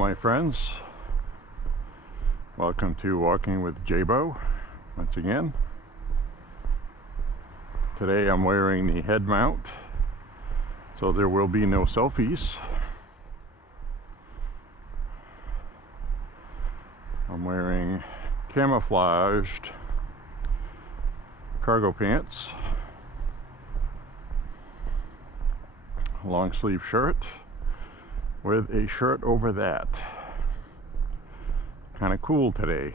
Hello my friends, welcome to Walking with J.Beau once again. Today I'm wearing the head mount, so there will be no selfies. I'm wearing camouflaged cargo pants, a long sleeve shirt with a shirt over that. Kind of cool today.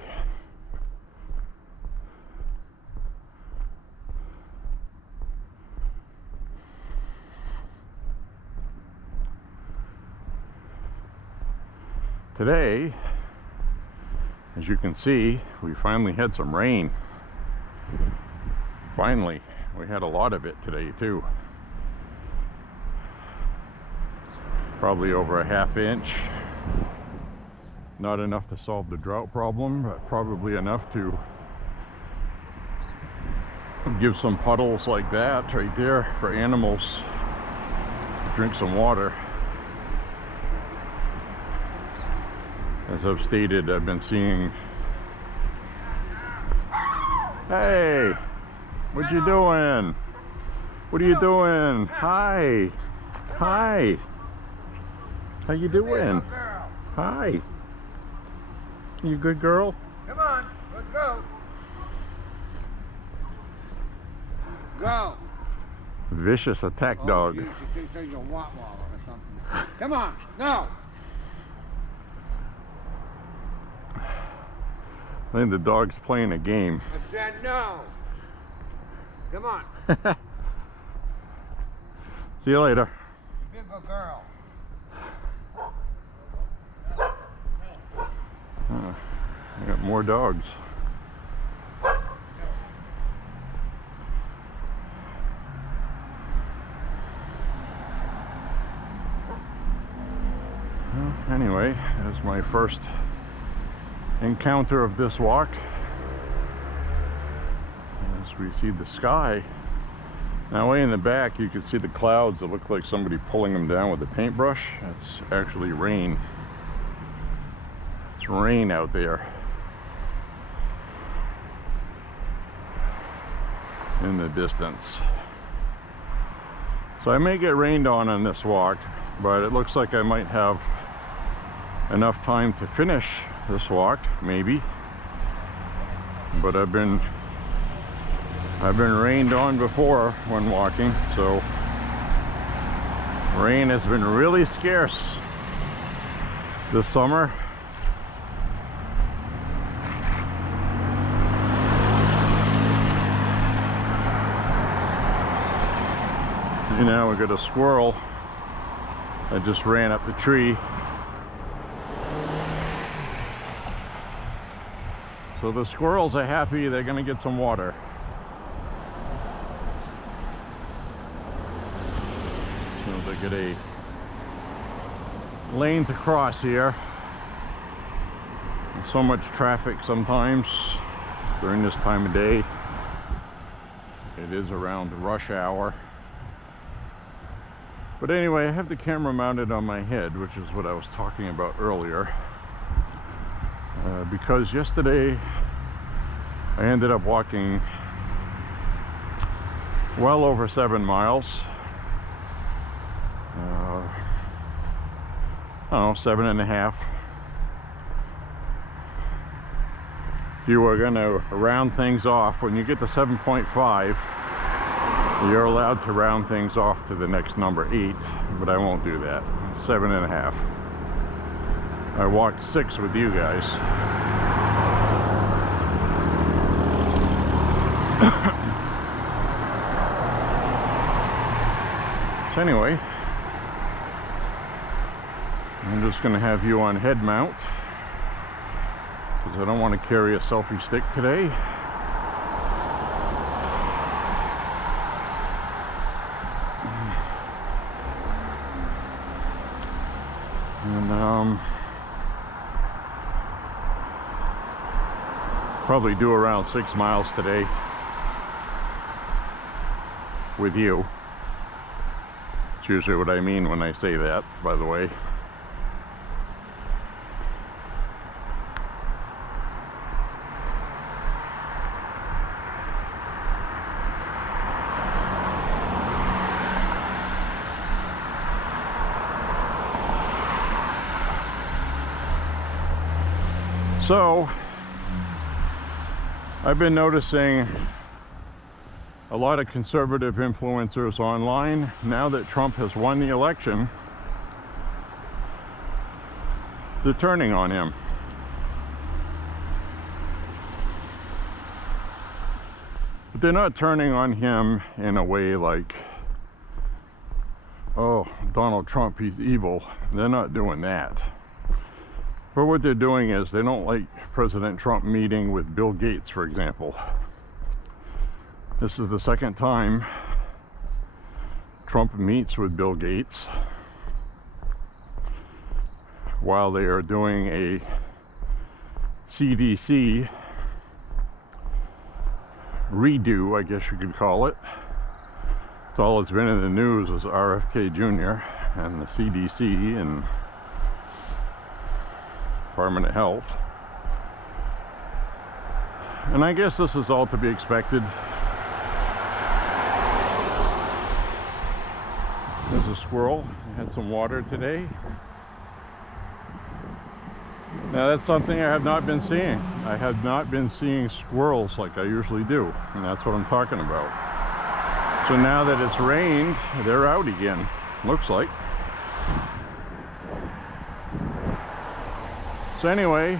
Today, as you can see, we finally had some rain. Finally, we had a lot of it today too. Probably over a ½ inch. Not enough to solve the drought problem, but probably enough to give some puddles like that right there for animals to drink some water. As I've stated, I've been seeing... Hey! What you doing? What are you doing? Hi! Hi! How you doing? Hi. You a good girl? Come on, let's go. Go. Vicious attack dog. You should take a walk or something. Come on, no. I think the dog's playing a game. I said no. Come on. See you later. Be a good girl. I got more dogs. Well, anyway, that's my first encounter of this walk. As we see the sky. Now way in the back you can see the clouds that look like somebody pulling them down with a paintbrush. That's actually rain. It's rain out there in the distance. So I may get rained on this walk, but it looks like I might have enough time to finish this walk, maybe. But I've been rained on before when walking, so rain has been really scarce this summer. You know, we got a squirrel that just ran up the tree. So the squirrels are happy they're gonna get some water. So they get a lane to cross here. There's so much traffic sometimes during this time of day. It is around rush hour. But anyway, I have the camera mounted on my head, which is what I was talking about earlier. Because yesterday I ended up walking well over 7 miles. I don't know, 7.5. If you were gonna round things off, when you get to 7.5, you're allowed to round things off to the next number, 8, but I won't do that. 7.5. I walked 6 with you guys. So anyway, I'm just going to have you on head mount because I don't want to carry a selfie stick today. And probably do around 6 miles today with you. It's usually what I mean when I say that, by the way. So I've been noticing a lot of conservative influencers online, now that Trump has won the election, they're turning on him. But they're not turning on him in a way like, oh, Donald Trump, he's evil. They're not doing that. But what they're doing is they don't like President Trump meeting with Bill Gates, for example. This is the second time Trump meets with Bill Gates while they are doing a CDC redo, I guess you could call it. It's all that's been in the news is RFK Jr. and the CDC and Department of Health. And I guess this is all to be expected. There's a squirrel. I had some water today. Now that's something I have not been seeing. I have not been seeing squirrels like I usually do, and that's what I'm talking about. So now that it's rained, they're out again, looks like. So anyway,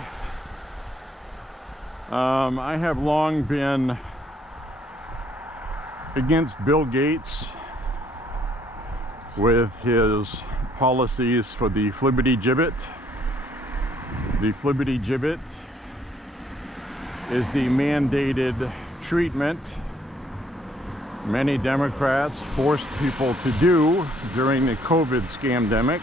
I have long been against Bill Gates with his policies for the flibbity gibbet. The flibbity gibbet is the mandated treatment many Democrats forced people to do during the COVID scamdemic.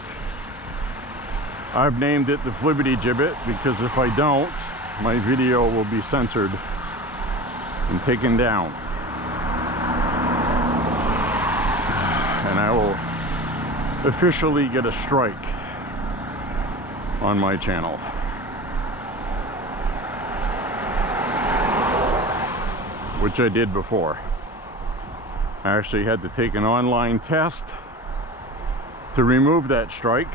I've named it the flibbity gibbet because if I don't, my video will be censored and taken down. And I will officially get a strike on my channel. Which I did before. I actually had to take an online test to remove that strike.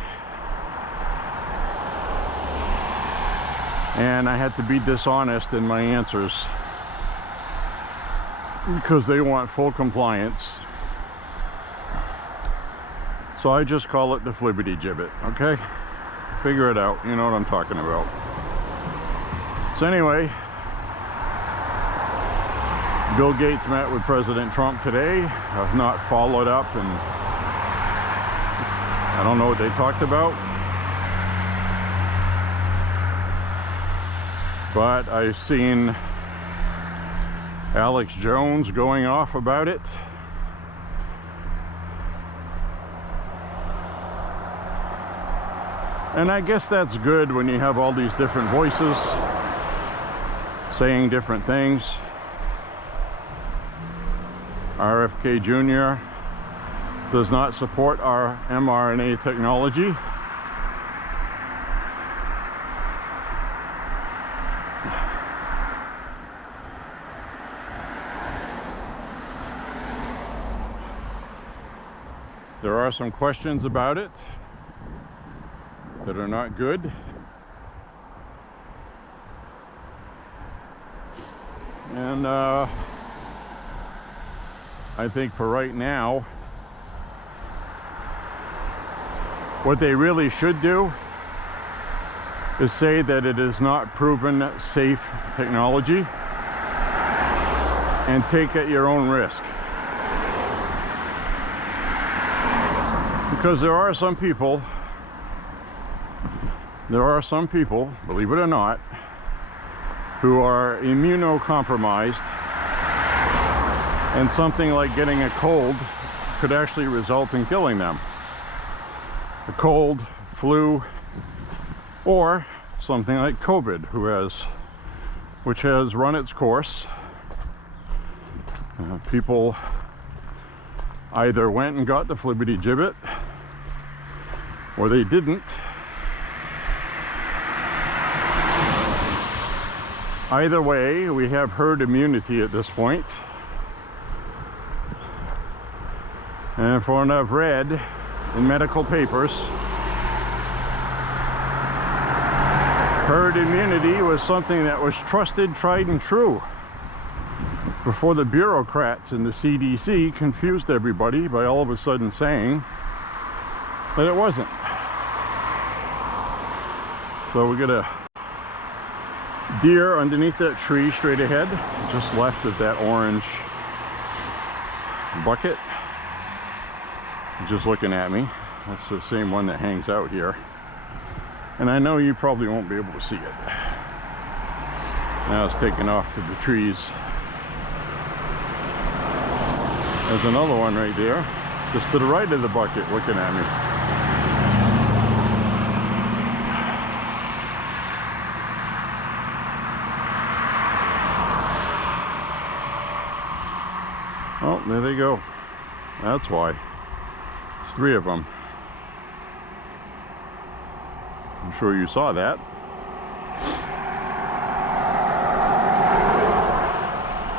And I had to be dishonest in my answers because they want full compliance. So I just call it the flibbity gibbet, okay? Figure it out, you know what I'm talking about. So anyway, Bill Gates met with President Trump today. I've not followed up and I don't know what they talked about. But I've seen Alex Jones going off about it. And I guess that's good when you have all these different voices saying different things. RFK Jr. does not support our mRNA technology. There are some questions about it that are not good. And I think for right now, what they really should do is say that it is not proven safe technology and take at your own risk. Because there are some people, believe it or not, who are immunocompromised, and something like getting a cold could actually result in killing them. A cold, flu, or something like COVID, which has run its course. People either went and got the flibbity gibbet, or they didn't. Either way, we have herd immunity at this point. And from what I've read in medical papers, herd immunity was something that was trusted, tried, and true before the bureaucrats in the CDC confused everybody by all of a sudden saying that it wasn't. So we got a deer underneath that tree straight ahead, just left of that orange bucket, just looking at me. That's the same one that hangs out here, and I know you probably won't be able to see it. Now it's taken off to the trees. There's another one right there, just to the right of the bucket, looking at me. Oh, there they go. That's why. There's 3 of them. I'm sure you saw that.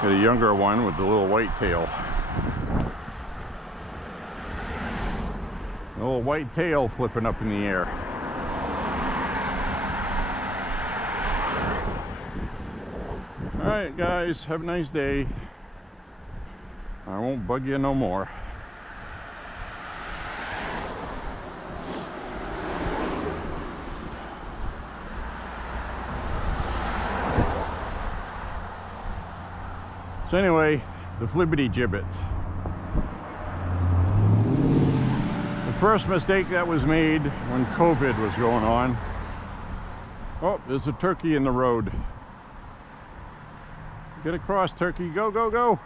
Got a younger one with the little white tail. A little white tail flipping up in the air. Alright guys, have a nice day. I won't bug you no more. So anyway, the flibbity gibbet. The first mistake that was made when COVID was going on. Oh, there's a turkey in the road. Get across, turkey. Go, go, go.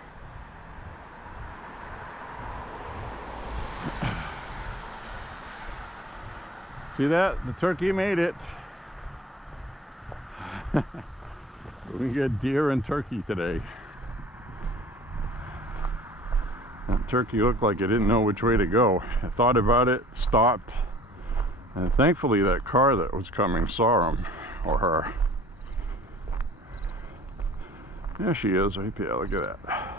See that? The turkey made it. We get deer and turkey today. That turkey looked like it didn't know which way to go. I thought about it, stopped, and thankfully that car that was coming saw him or her. There she is right there, look at that.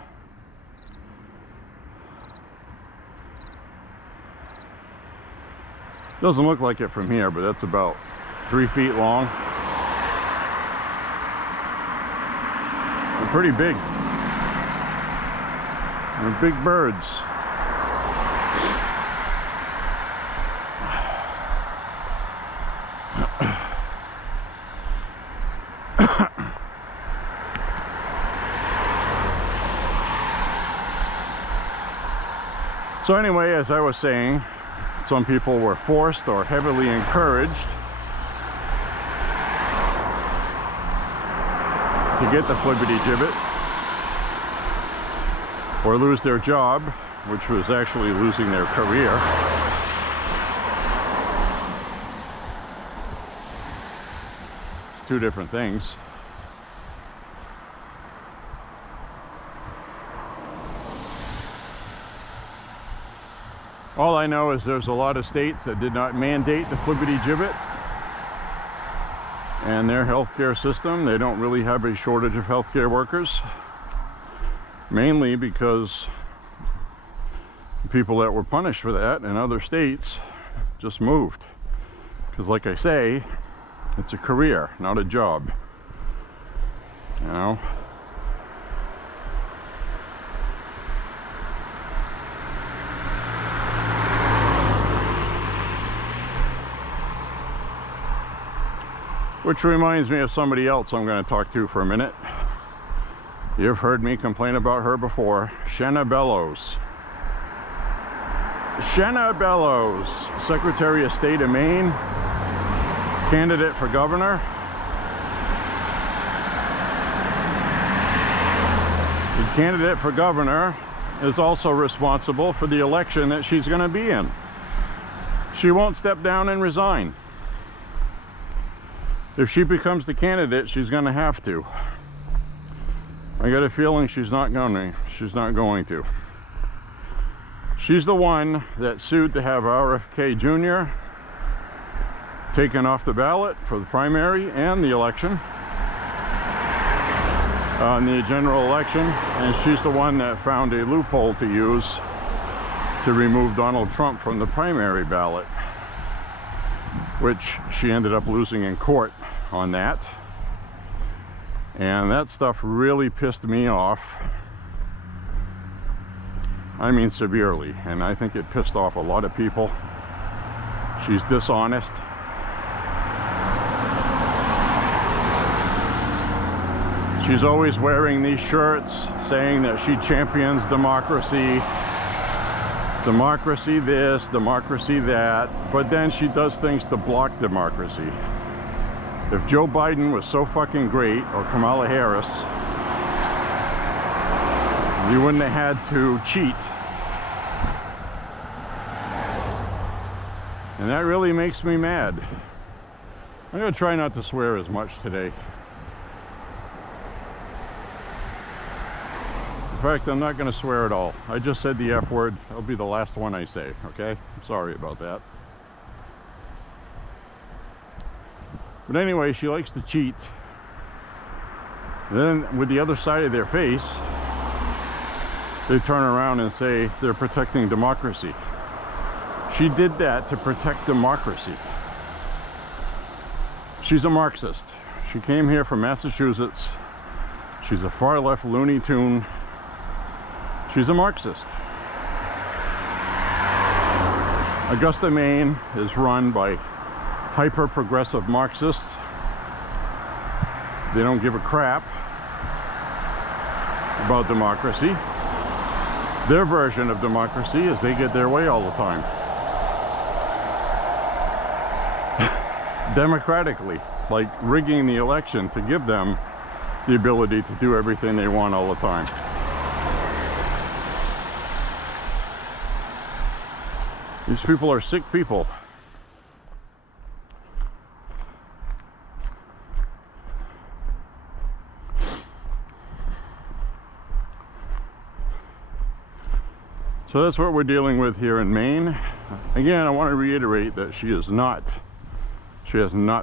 Doesn't look like it from here, but that's about 3 feet long. They're pretty big. They're big birds. So anyway, as I was saying, some people were forced or heavily encouraged to get the flibbity gibbet or lose their job, which was actually losing their career. It's 2 different things. All I know is there's a lot of states that did not mandate the flibbity gibbet, and their healthcare system, they don't really have a shortage of healthcare workers, mainly because the people that were punished for that in other states just moved. Because like I say, it's a career, not a job, you know. Which reminds me of somebody else I'm going to talk to for a minute. You've heard me complain about her before. Shanna Bellows. Shanna Bellows, Secretary of State of Maine, candidate for governor. The candidate for governor is also responsible for the election that she's going to be in. She won't step down and resign. If she becomes the candidate, she's going to have to. I got a feeling she's not going to. She's the one that sued to have RFK Jr. taken off the ballot for the primary and the election, on the general election, and she's the one that found a loophole to use to remove Donald Trump from the primary ballot, which she ended up losing in court on that. And that stuff really pissed me off. I mean severely, and I think it pissed off a lot of people. She's dishonest. She's always wearing these shirts saying that she champions democracy. Democracy this, democracy that, but then she does things to block democracy. If Joe Biden was so fucking great, or Kamala Harris, you wouldn't have had to cheat. And that really makes me mad. I'm gonna try not to swear as much today. In fact, I'm not gonna swear at all. I just said the F word. It'll be the last one I say, okay? I'm sorry about that. But anyway, she likes to cheat. Then with the other side of their face, they turn around and say they're protecting democracy. She did that to protect democracy. She's a Marxist. She came here from Massachusetts. She's a far left Looney Tune. She's a Marxist. Augusta, Maine is run by hyper-progressive Marxists. They don't give a crap about democracy. Their version of democracy is they get their way all the time. Democratically, like rigging the election to give them the ability to do everything they want all the time. These people are sick people. So that's what we're dealing with here in Maine. Again, I want to reiterate that she has not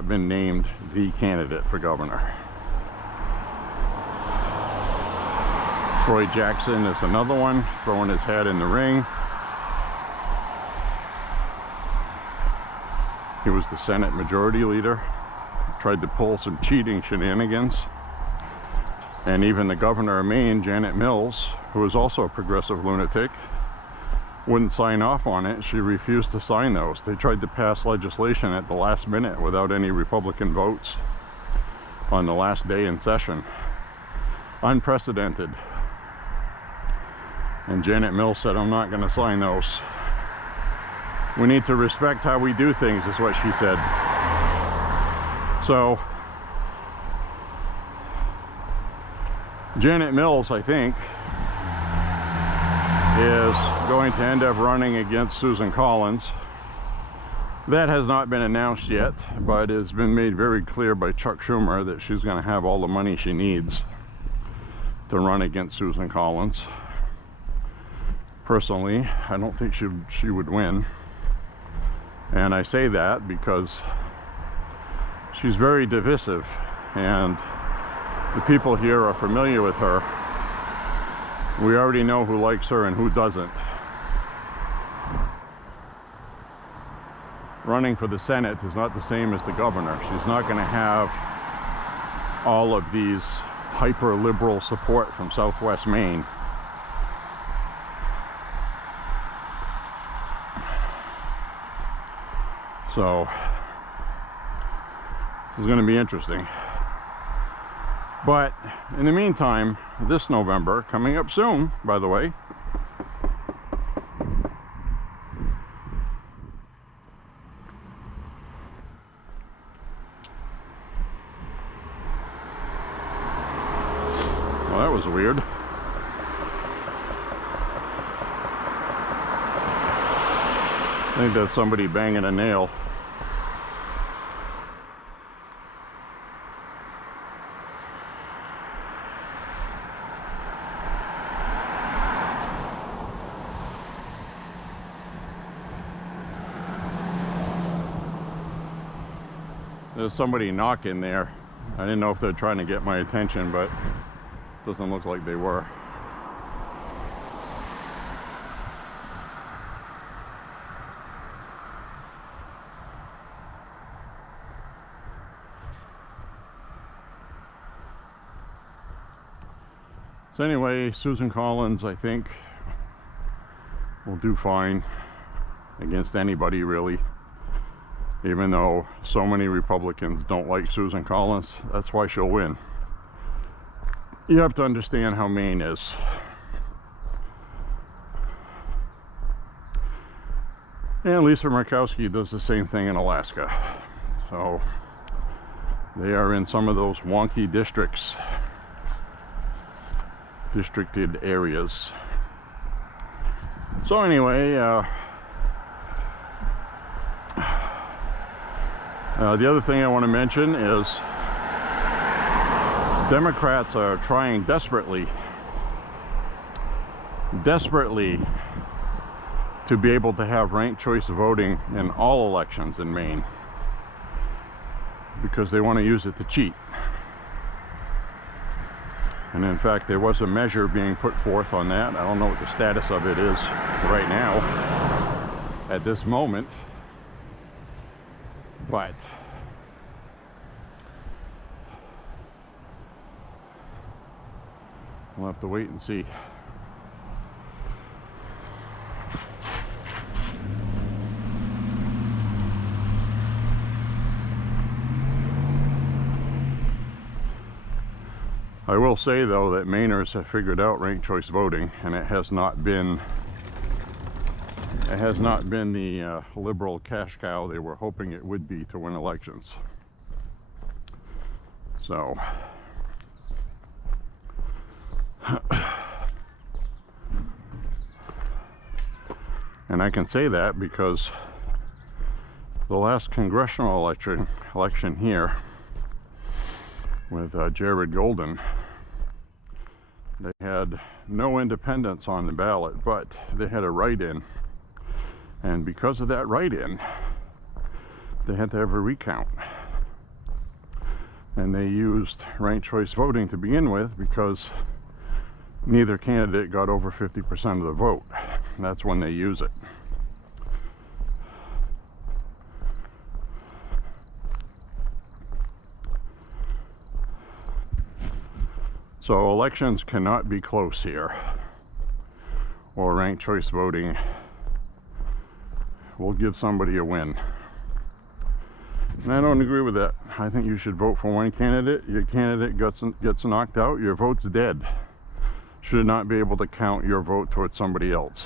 been named the candidate for governor. Troy Jackson is another one, throwing his hat in the ring. He was the Senate Majority Leader, tried to pull some cheating shenanigans. And even the governor of Maine, Janet Mills, who is also a progressive lunatic, wouldn't sign off on it. She refused to sign those. They tried to pass legislation at the last minute without any Republican votes on the last day in session. Unprecedented. And Janet Mills said, I'm not going to sign those. We need to respect how we do things, is what she said. So, Janet Mills, I think, is going to end up running against Susan Collins. That has not been announced yet, but it's been made very clear by Chuck Schumer that she's going to have all the money she needs to run against Susan Collins. Personally, I don't think she would win. And I say that because she's very divisive, and the people here are familiar with her. We already know who likes her and who doesn't. Running for the Senate is not the same as the governor. She's not going to have all of these hyper-liberal support from Southwest Maine. So, this is going to be interesting. But in the meantime, this November, coming up soon, by the way, well, that was weird. I think that's somebody banging a nail. There's somebody knocking there. I didn't know if they're trying to get my attention, but it doesn't look like they were. So anyway, Susan Collins, I think, will do fine against anybody, really. Even though so many Republicans don't like Susan Collins, that's why she'll win. You have to understand how Maine is. And Lisa Murkowski does the same thing in Alaska. So they are in some of those wonky districted areas. So anyway, the other thing I want to mention is Democrats are trying desperately to be able to have ranked choice voting in all elections in Maine, because they want to use it to cheat. And in fact, there was a measure being put forth on that. I don't know what the status of it is right now at this moment, but we'll have to wait and see. I will say though that Mainers have figured out ranked choice voting, and it has not been the liberal cash cow they were hoping it would be to win elections. So and I can say that because the last congressional election here with Jared Golden, they had no independents on the ballot, but they had a write-in, and because of that write-in they had to have a recount, and they used ranked choice voting to begin with because neither candidate got over 50% of the vote. And that's when they use it. So elections cannot be close here, or ranked choice voting will give somebody a win. And I don't agree with that. I think you should vote for one candidate. Your candidate gets knocked out, your vote's dead. Should not be able to count your vote towards somebody else.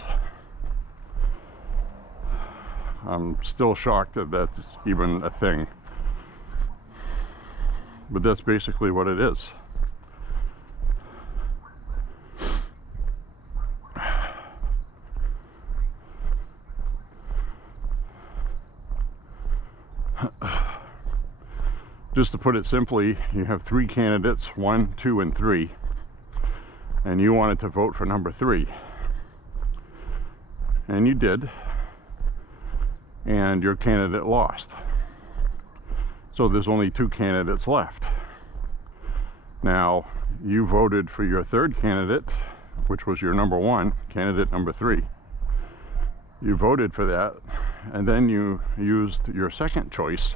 I'm still shocked that that's even a thing. But that's basically what it is. Just to put it simply, you have three candidates, 1, 2, and 3, and you wanted to vote for number 3, and you did, and your candidate lost. So there's only 2 candidates left. Now, you voted for your third candidate, which was your number 1, candidate number 3. You voted for that, and then you used your second choice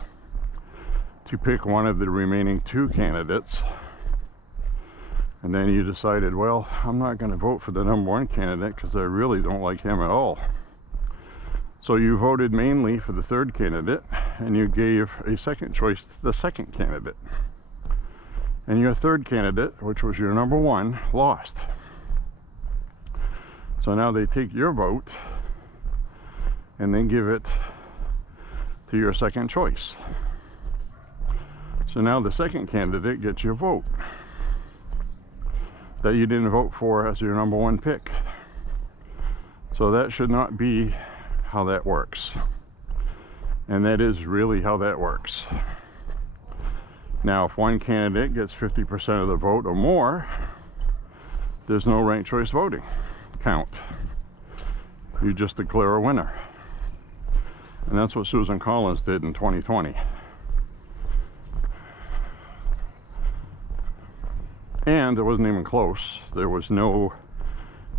to pick one of the remaining 2 candidates, and then you decided, well, I'm not going to vote for the number 1 candidate because I really don't like him at all. So you voted mainly for the third candidate, and you gave a second choice to the second candidate, and your third candidate, which was your number 1, lost. So now they take your vote and then give it to your second choice. So now the second candidate gets your vote that you didn't vote for as your number 1 pick. So that should not be how that works. And that is really how that works. Now, if one candidate gets 50% of the vote or more, there's no ranked choice voting count. You just declare a winner. And that's what Susan Collins did in 2020. And it wasn't even close. There was no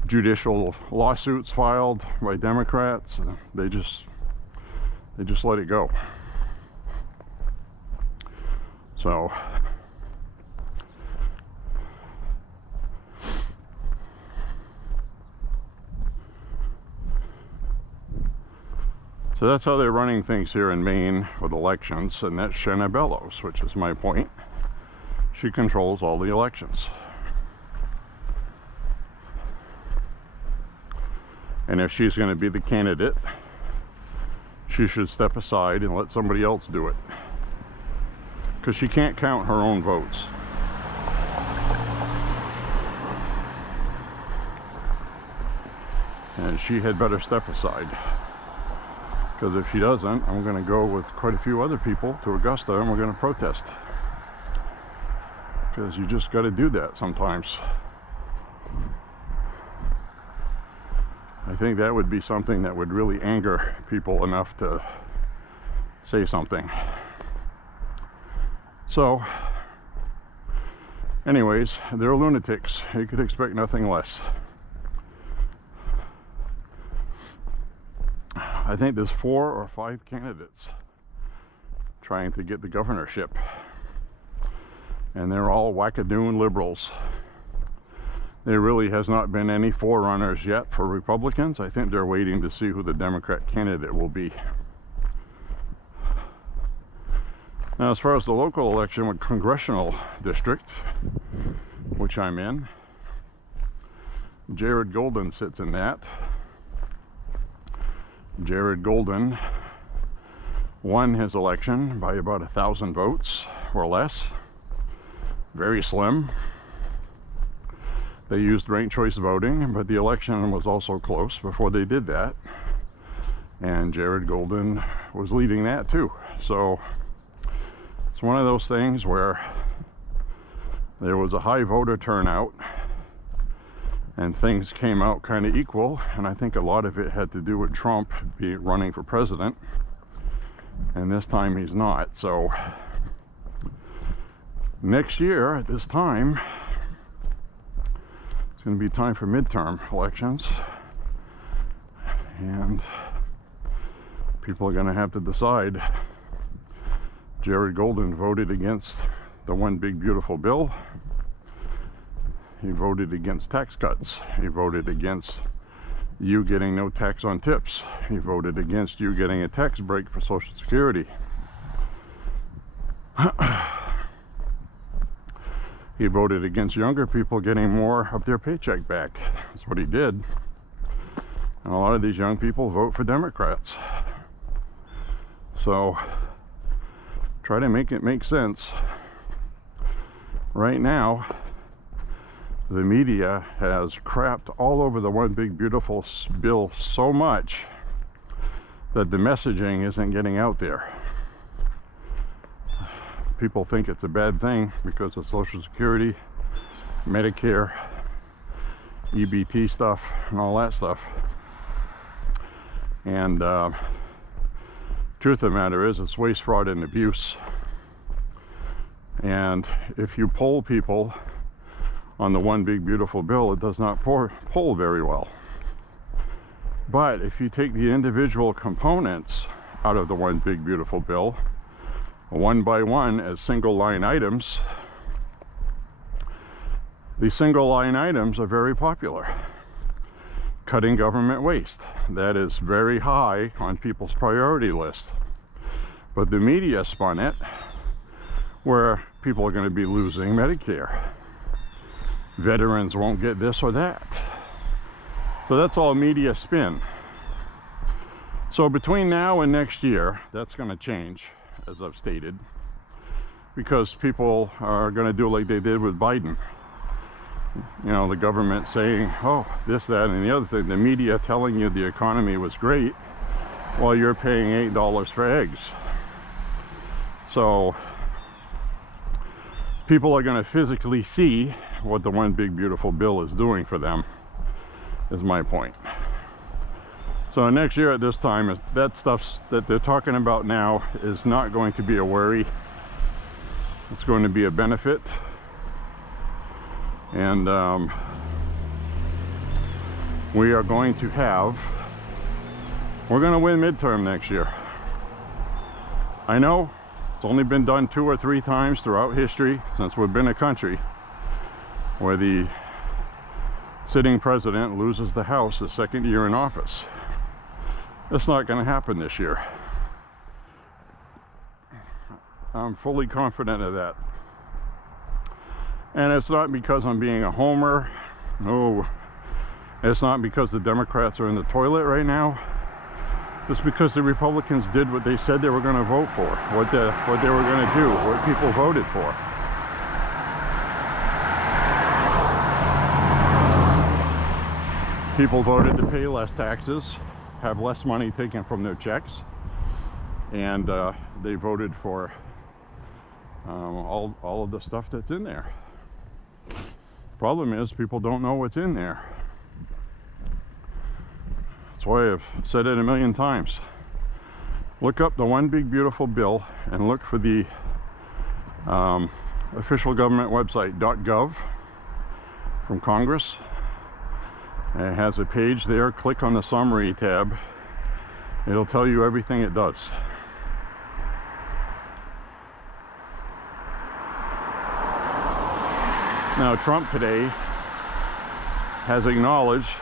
judicial lawsuits filed by Democrats. They just let it go. So So that's how they're running things here in Maine with elections, and that's Shanna Bellows, which is my point. She controls all the elections. And if she's going to be the candidate, she should step aside and let somebody else do it. Because she can't count her own votes. And she had better step aside. Because if she doesn't, I'm going to go with quite a few other people to Augusta and we're going to protest. Because you just got to do that sometimes. I think that would be something that would really anger people enough to say something. So, anyways, they're lunatics. You could expect nothing less. I think there's 4 or 5 candidates trying to get the governorship. And they're all wackadoon liberals. There really has not been any forerunners yet for Republicans. I think they're waiting to see who the Democrat candidate will be. Now, as far as the local election with congressional district, which I'm in, Jared Golden sits in that. Jared Golden won his election by about 1,000 votes or less. Very slim. They used ranked choice voting, but the election was also close before they did that. And Jared Golden was leading that too. So it's one of those things where there was a high voter turnout and things came out kind of equal, and I think a lot of it had to do with Trump running for president, and this time he's not. So next year at this time, it's going to be time for midterm elections, and people are going to have to decide. Jared Golden voted against the One Big Beautiful Bill. He voted against tax cuts. He voted against you getting no tax on tips. He voted against you getting a tax break for Social Security. He voted against younger people getting more of their paycheck back. That's what he did. And a lot of these young people vote for Democrats. So try to make it make sense. Right now, the media has crapped all over the One Big Beautiful Bill so much that the messaging isn't getting out there. People think it's a bad thing because of Social Security, Medicare, EBT stuff, and all that stuff. And truth of the matter is, it's waste, fraud, and abuse. And if you poll people on the One Big Beautiful Bill, it does not poll very well. But if you take the individual components out of the One Big Beautiful Bill, one by one as single line items, the single line items are very popular. Cutting government waste, that is very high on people's priority list. But the media spun it where people are going to be losing Medicare. Veterans won't get this or that. So that's all media spin. So between now and next year, that's going to change, as I've stated, because people are going to do like they did with Biden. You know, the government saying, oh, this, that, and the other thing. The media telling you the economy was great while you're paying $8 for eggs. So people are going to physically see what the One Big Beautiful Bill is doing for them, is my point. So next year at this time, that stuff that they're talking about now is not going to be a worry. It's going to be a benefit. And we are going to have, we're going to win midterm next year. I know it's only been done 2 or 3 times throughout history since we've been a country, where the sitting president loses the House his second year in office. That's not going to happen this year. I'm fully confident of that. And it's not because I'm being a homer. No, it's not because the Democrats are in the toilet right now. It's because the Republicans did what they said they were going to vote for, what they were going to do, what people voted for. People voted to pay less taxes, have less money taken from their checks, and they voted for all of the stuff that's in there. Problem is, people don't know what's in there. That's why I've said it a million times. Look up the One Big Beautiful Bill and look for the official government website, .gov, from Congress. And it has a page there. Click on the summary tab. It'll tell you everything it does. Now, Trump today has acknowledged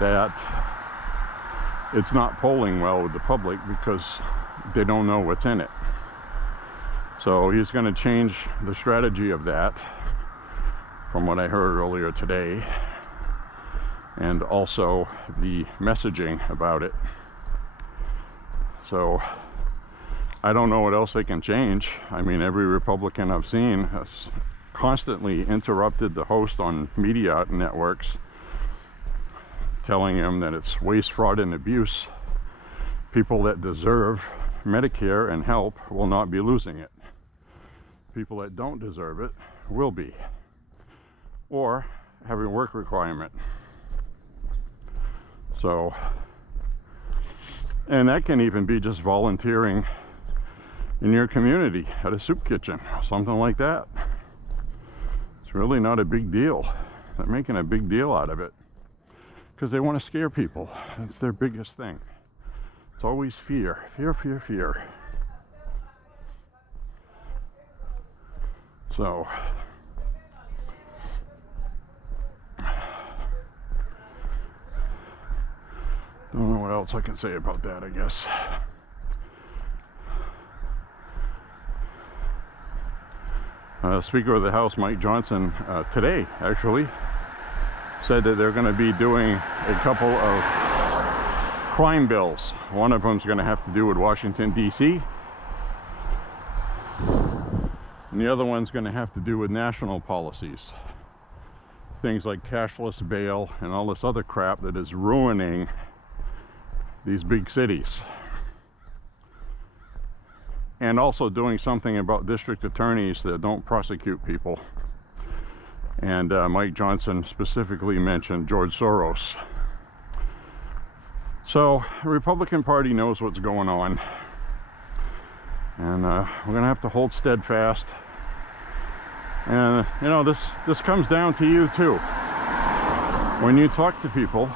that it's not polling well with the public because they don't know what's in it. So he's going to change the strategy of that, from what I heard earlier today, and also the messaging about it. So I don't know what else they can change. I mean, every Republican I've seen has constantly interrupted the host on media networks, telling him that it's waste, fraud, and abuse. People that deserve Medicare and help will not be losing it. People that don't deserve it will be, or have a work requirement. So, and that can even be just volunteering in your community at a soup kitchen, something like that. It's really not a big deal. They're making a big deal out of it because they want to scare people. That's their biggest thing. It's always fear, fear, fear, fear. So, don't know what else I can say about that, I guess. Speaker of the House, Mike Johnson, today actually said that they're going to be doing a couple of crime bills. One of them is going to have to do with Washington, D.C. and the other one's going to have to do with national policies. Things like cashless bail and all this other crap that is ruining these big cities. And also doing something about district attorneys that don't prosecute people. And Mike Johnson specifically mentioned George Soros. So the Republican Party knows what's going on. And we're going to have to hold steadfast. And you know, this comes down to you too. When you talk to people,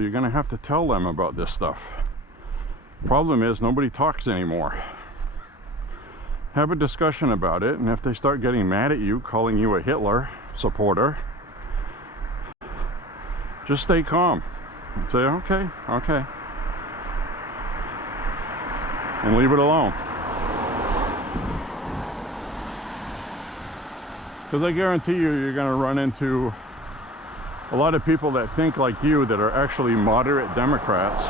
you're going to have to tell them about this stuff. Problem is, nobody talks anymore. Have a discussion about it, and if they start getting mad at you, calling you a Hitler supporter, just stay calm and say, okay, okay, and leave it alone. Because I guarantee you, you're going to run into a lot of people that think like you, that are actually moderate Democrats.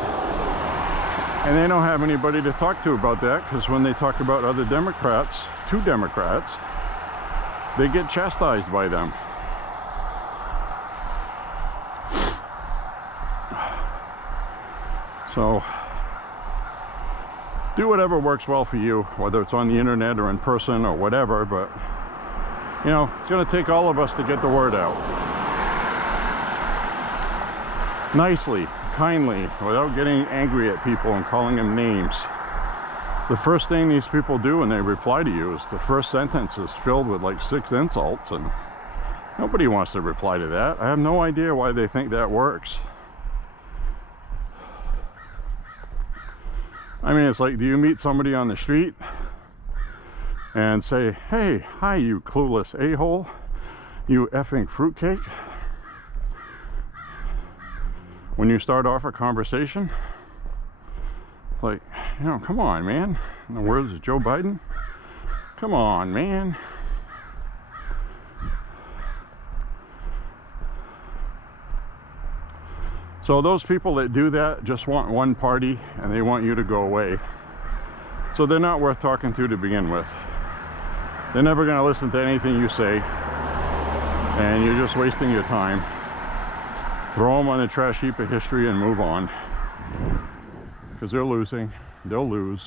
And they don't have anybody to talk to about that, because when they talk about other Democrats, two Democrats, they get chastised by them. So, do whatever works well for you, whether it's on the internet or in person or whatever, but, you know, it's going to take all of us to get the word out. Nicely, kindly, without getting angry at people and calling them names. The first thing these people do when they reply to you is the first sentence is filled with like 6 insults, and nobody wants to reply to that. I have no idea why they think that works. I mean, it's like, do you meet somebody on the street and say, hey, hi, you clueless a-hole, you effing fruitcake? when you start off a conversation, like, you know, come on, man. In the words of Joe Biden, come on, man. So those people that do that just want one party and they want you to go away. So they're not worth talking to begin with. They're never going to listen to anything you say, and you're just wasting your time. Throw them on the trash heap of history and move on. Because they're losing. They'll lose.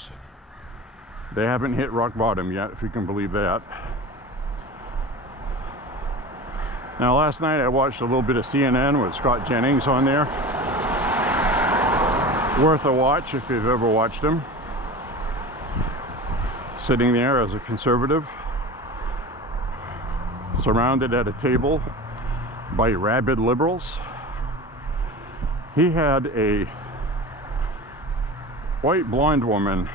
They haven't hit rock bottom yet, if you can believe that. Now, last night I watched a little bit of CNN with Scott Jennings on there. Worth a watch if you've ever watched him. Sitting there as a conservative, surrounded at a table by rabid liberals. He had a white blonde woman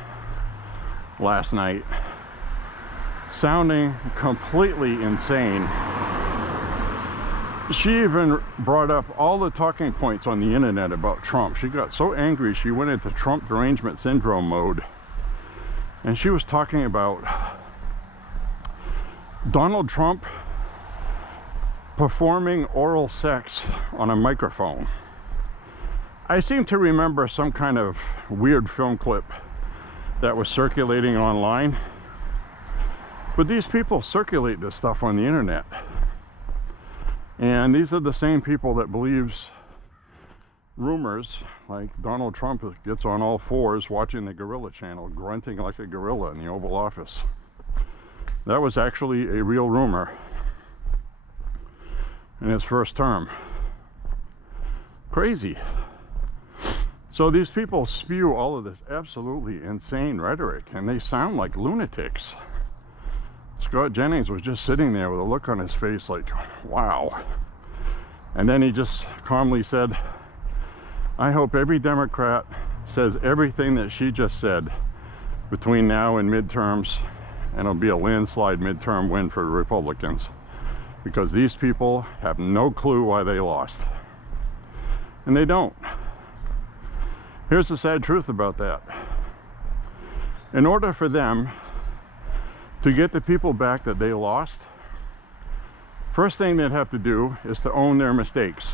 last night sounding completely insane. She even brought up all the talking points on the internet about Trump. She got so angry she went into Trump derangement syndrome mode, and she was talking about Donald Trump performing oral sex on a microphone. I seem to remember some kind of weird film clip that was circulating online, but these people circulate this stuff on the internet. And these are the same people that believes rumors like Donald Trump gets on all fours watching the Gorilla Channel, grunting like a gorilla in the Oval Office. That was actually a real rumor in his first term. Crazy. So these people spew all of this absolutely insane rhetoric, and they sound like lunatics. Scott Jennings was just sitting there with a look on his face like, wow. And then he just calmly said, I hope every Democrat says everything that she just said between now and midterms, and it'll be a landslide midterm win for the Republicans, because these people have no clue why they lost. And they don't. Here's the sad truth about that. In order for them to get the people back that they lost, first thing they'd have to do is to own their mistakes.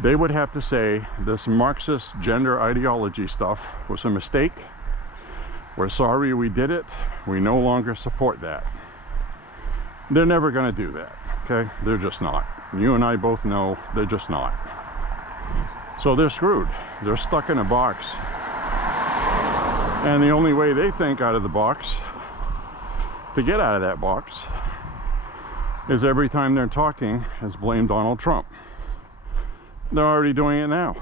They would have to say this Marxist gender ideology stuff was a mistake. We're sorry we did it. We no longer support that. They're never going to do that, okay? They're just not. You and I both know they're just not. So they're screwed. They're stuck in a box. And the only way they think out of the box, to get out of that box, is every time they're talking is blame Donald Trump. They're already doing it now.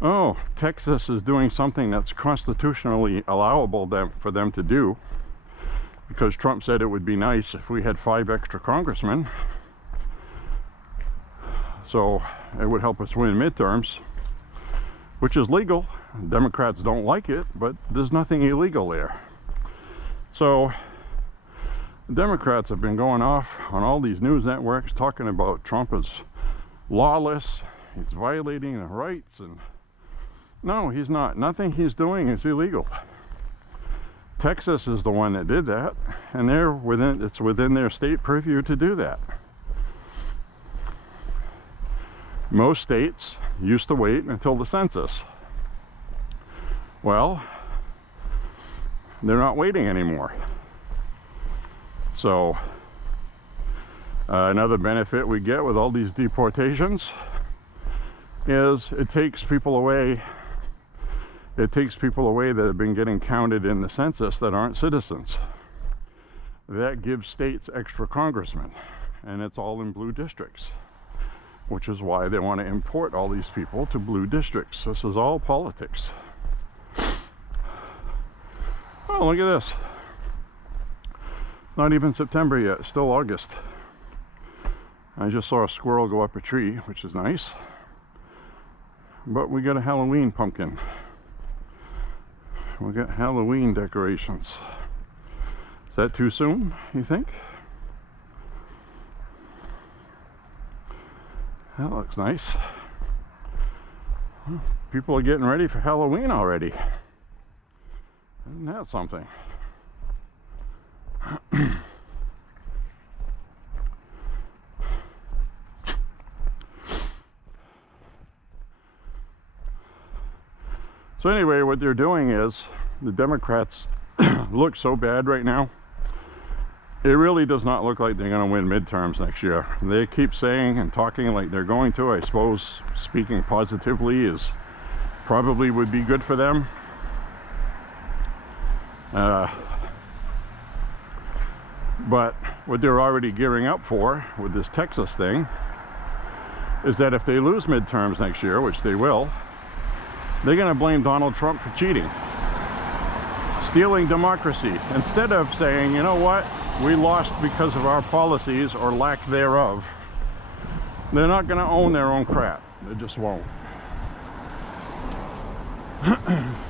Oh, Texas is doing something that's constitutionally allowable for them to do, because Trump said it would be nice if we had 5 extra congressmen, so it would help us win midterms, which is legal. Democrats don't like it, but there's nothing illegal there. So the Democrats have been going off on all these news networks talking about Trump is lawless, he's violating the rights, and no, he's not. Nothing he's doing is illegal. Texas is the one that did that, and it's within their state purview to do that. Most states used to wait until the census. Well, they're not waiting anymore. So another benefit we get with all these deportations is it takes people away that have been getting counted in the census that aren't citizens. That gives states extra congressmen, and it's all in blue districts, which is why they want to import all these people to blue districts. This is all politics. Oh, look at this. Not even September yet, still August. I just saw a squirrel go up a tree, which is nice. But we got a Halloween pumpkin. We got Halloween decorations. Is that too soon, you think? That looks nice. People are getting ready for Halloween already. Isn't that something? So anyway, what they're doing is, the Democrats look so bad right now. It really does not look like they're going to win midterms next year. They keep saying and talking like they're going to. I suppose speaking positively is probably would be good for them. But what they're already gearing up for with this Texas thing is that if they lose midterms next year, which they will, they're going to blame Donald Trump for cheating, stealing democracy, instead of saying, you know what, we lost because of our policies or lack thereof. They're not going to own their own crap. They just won't.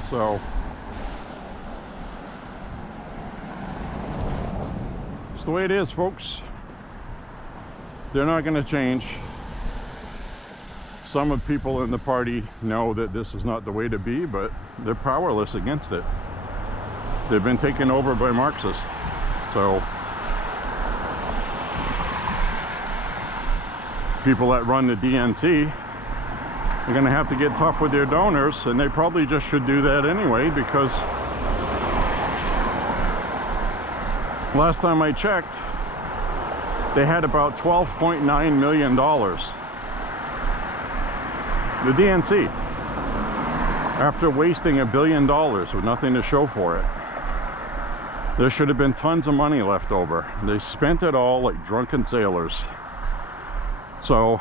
So it's the way it is, folks. They're not going to change. Some of the people in the party know that this is not the way to be, but they're powerless against it. They've been taken over by Marxists. So people that run the DNC are going to have to get tough with their donors, and they probably just should do that anyway, because last time I checked, they had about $12.9 million. The DNC, after wasting $1 billion with nothing to show for it. There should have been tons of money left over. They spent it all like drunken sailors. So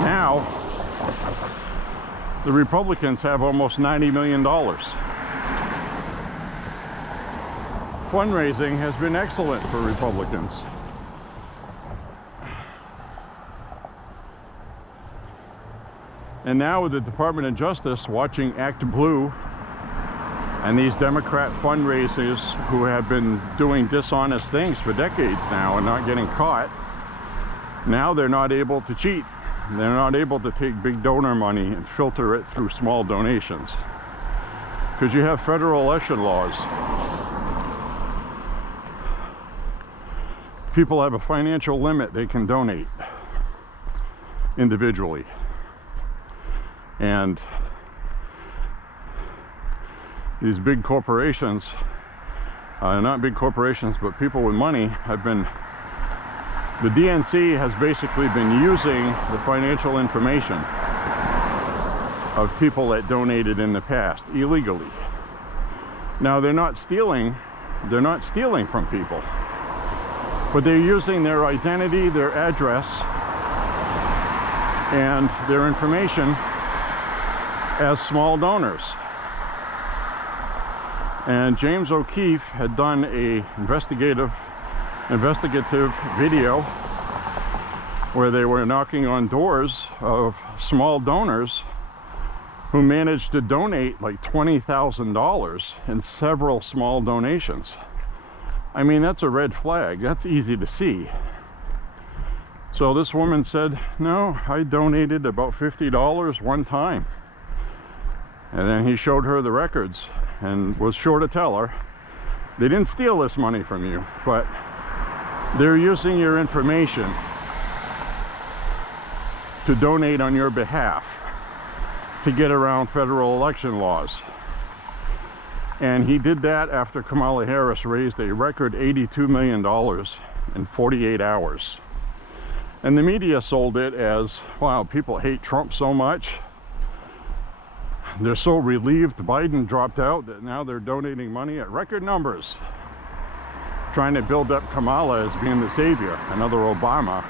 now the Republicans have almost $90 million. Fundraising has been excellent for Republicans. And now with the Department of Justice watching Act Blue and these Democrat fundraisers who have been doing dishonest things for decades now and not getting caught, now they're not able to cheat. They're not able to take big donor money and filter it through small donations, because you have federal election laws. People have a financial limit they can donate individually. And these big corporations, not big corporations, but people with money have been, the DNC has basically been using the financial information of people that donated in the past illegally. Now they're not stealing from people, but they're using their identity, their address, and their information as small donors. And James O'Keefe had done a investigative video where they were knocking on doors of small donors who managed to donate like $20,000 in several small donations. I mean, that's a red flag. That's easy to see. So this woman said, no, I donated about $50 one time. And then he showed her the records and was sure to tell her, they didn't steal this money from you, but they're using your information to donate on your behalf to get around federal election laws. And he did that after Kamala Harris raised a record $82 million in 48 hours. And the media sold it as, wow, people hate Trump so much. They're so relieved Biden dropped out that now they're donating money at record numbers, trying to build up Kamala as being the savior, another Obama.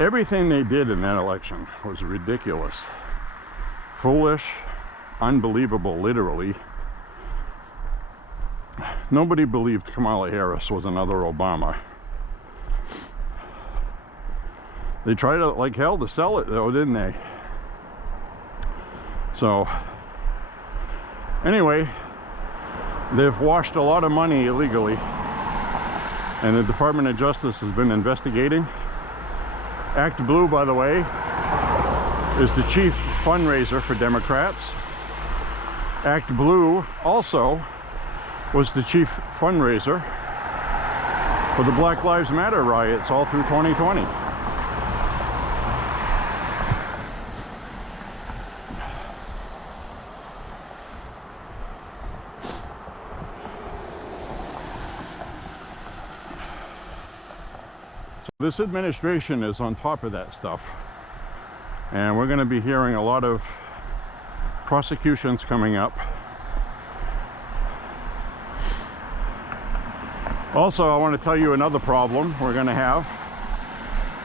Everything they did in that election was ridiculous, foolish, unbelievable, literally. Nobody believed Kamala Harris was another Obama. They tried to, like hell, to sell it though, didn't they? So anyway, they've washed a lot of money illegally. and the Department of Justice has been investigating. Act Blue, by the way, is the chief fundraiser for Democrats. Act Blue also was the chief fundraiser for the Black Lives Matter riots all through 2020. This administration is on top of that stuff, and we're going to be hearing a lot of prosecutions coming up. Also, I want to tell you another problem we're going to have.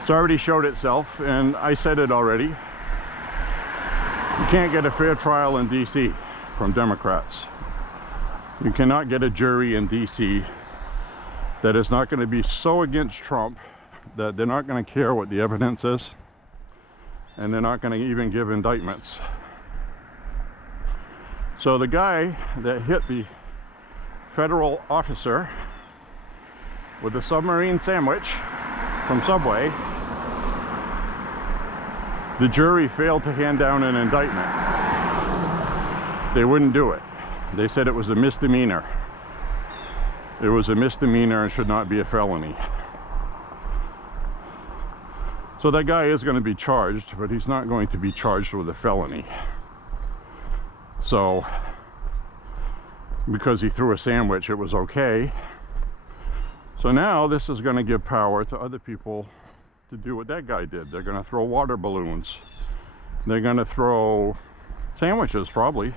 It's already showed itself, and I said it already. You can't get a fair trial in DC from Democrats. You cannot get a jury in DC that is not going to be so against Trump that they're not going to care what the evidence is, and they're not going to even give indictments. So the guy that hit the federal officer with a submarine sandwich from Subway, the jury failed to hand down an indictment. They wouldn't do it. They said it was a misdemeanor. It was a misdemeanor and should not be a felony. So that guy is going to be charged, but he's not going to be charged with a felony. So, because he threw a sandwich, it was okay. So now this is going to give power to other people to do what that guy did. They're going to throw water balloons. They're going to throw sandwiches, probably.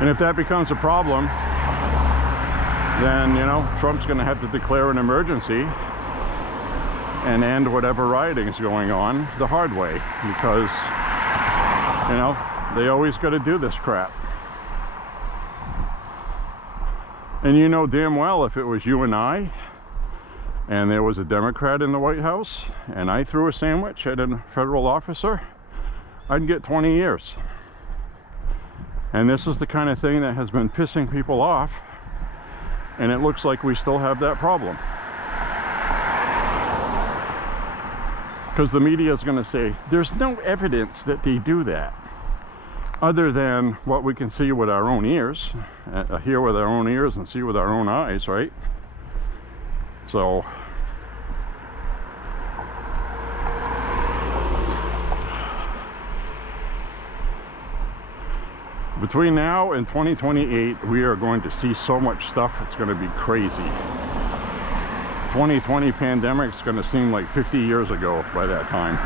And if that becomes a problem, then, you know, Trump's going to have to declare an emergency and end whatever rioting is going on the hard way, because, you know, they always got to do this crap. And you know damn well, if it was you and I, and there was a Democrat in the White House, and I threw a sandwich at a federal officer, I'd get 20 years. And this is the kind of thing that has been pissing people off, and it looks like we still have that problem. Because the media is going to say, there's no evidence that they do that, other than what we can see with our own ears, hear with our own ears, and see with our own eyes, right? So, between now and 2028, we are going to see so much stuff, it's going to be crazy. 2020 pandemic is going to seem like 50 years ago by that time.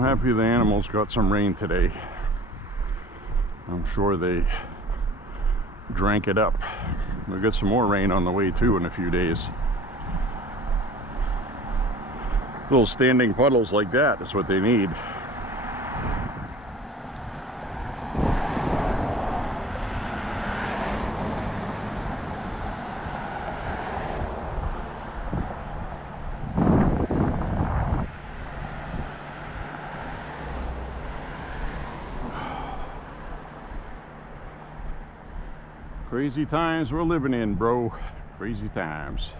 Happy the animals got some rain today. I'm sure they drank it up. We'll get some more rain on the way too in a few days. Little standing puddles like that is what they need. Crazy times we're living in, bro. Crazy times.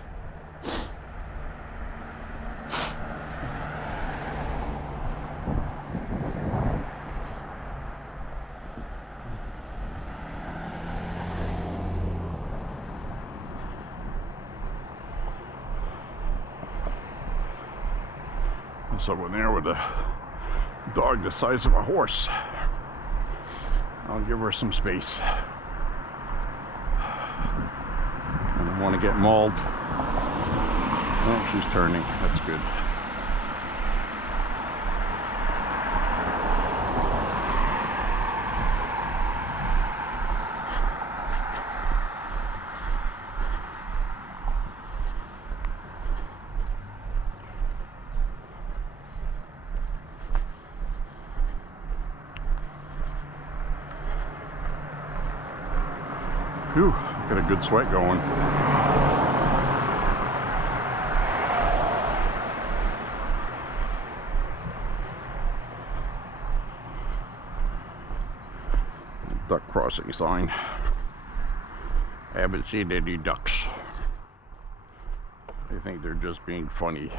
There's someone there with a dog the size of a horse. I'll give her some space. I don't want to get mauled. Oh, she's turning. That's good. Whew, got a good sweat going. Duck crossing sign. Haven't seen any ducks. I think they're just being funny.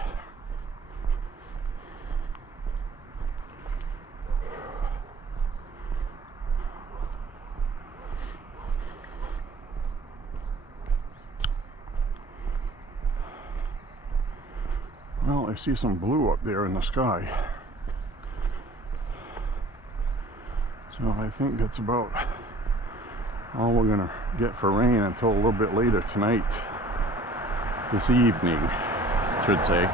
Well, I see some blue up there in the sky. So I think that's about all we're gonna get for rain until a little bit later tonight. This evening, I should say.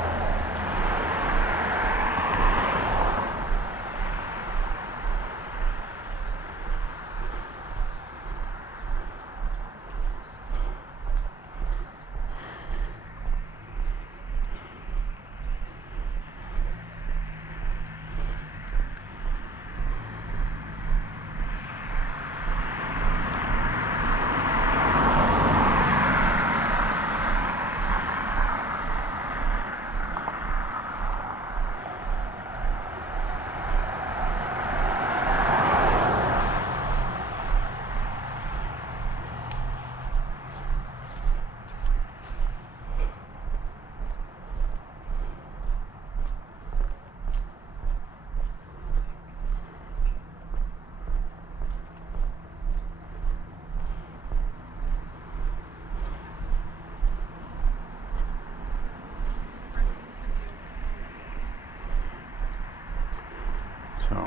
So,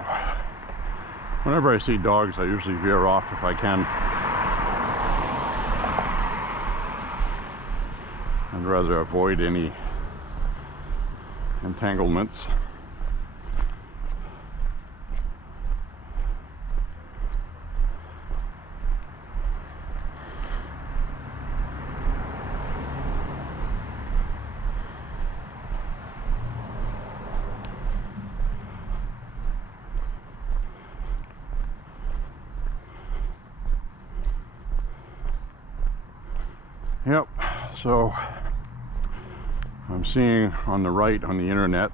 whenever I see dogs, I usually veer off if I can. I'd rather avoid any entanglements. Yep, so I'm seeing on the right on the internet,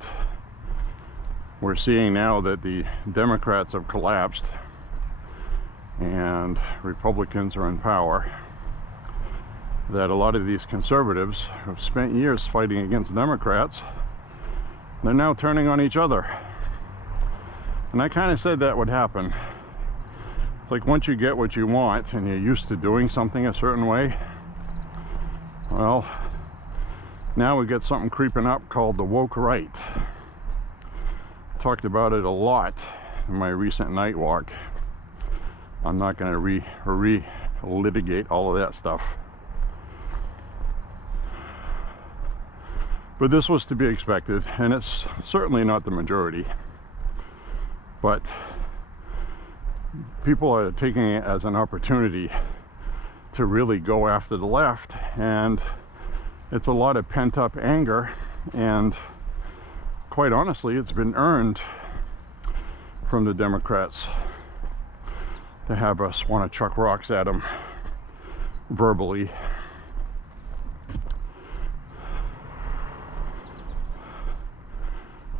we're seeing now that the Democrats have collapsed and Republicans are in power, that a lot of these conservatives have spent years fighting against Democrats, they're now turning on each other. And I kind of said that would happen. It's like once you get what you want and you're used to doing something a certain way, well, now we get something creeping up called the woke right. Talked about it a lot in my recent night walk. I'm not going to re-litigate all of that stuff. But this was to be expected, and it's certainly not the majority. But people are taking it as an opportunity to really go after the left, and it's a lot of pent-up anger, and quite honestly it's been earned from the Democrats to have us want to chuck rocks at them verbally.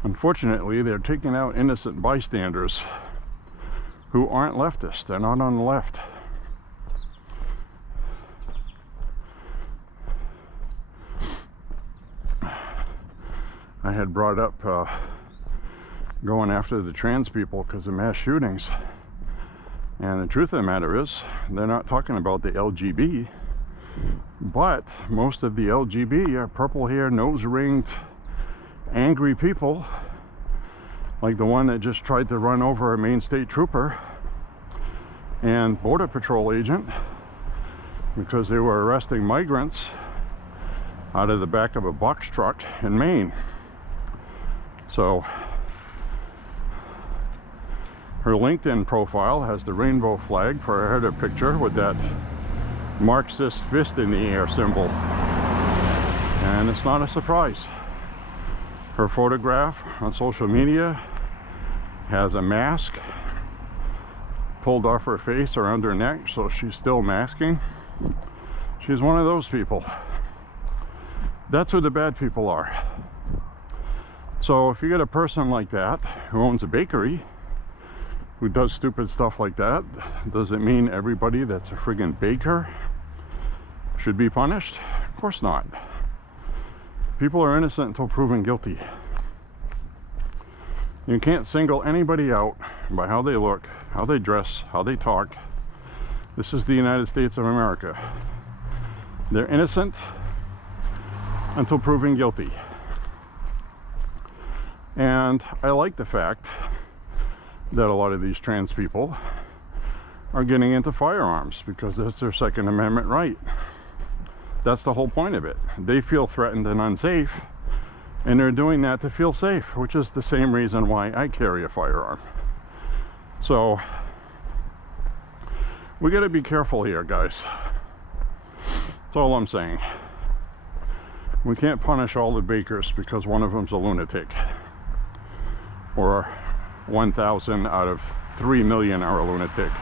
Unfortunately, they're taking out innocent bystanders who aren't leftists. They're not on the left. I had brought up going after the trans people because of mass shootings, and the truth of the matter is they're not talking about the LGB, but most of the LGB are purple hair, nose ringed, angry people, like the one that just tried to run over a Maine state trooper and border patrol agent because they were arresting migrants out of the back of a box truck in Maine. So her LinkedIn profile has the rainbow flag for her header picture with that Marxist fist in the air symbol, and it's not a surprise. Her photograph on social media has a mask pulled off her face around her neck, so she's still masking. She's one of those people. That's who the bad people are. So if you get a person like that who owns a bakery, who does stupid stuff like that, does it mean everybody that's a friggin' baker should be punished? Of course not. People are innocent until proven guilty. You can't single anybody out by how they look, how they dress, how they talk. This is the United States of America. They're innocent until proven guilty. And I like the fact that a lot of these trans people are getting into firearms because that's their Second Amendment right. That's the whole point of it. They feel threatened and unsafe, and they're doing that to feel safe, which is the same reason why I carry a firearm. So we got to be careful here, guys. That's all I'm saying. We can't punish all the bakers because one of them's a lunatic, or 1,000 out of 3 million are a lunatic.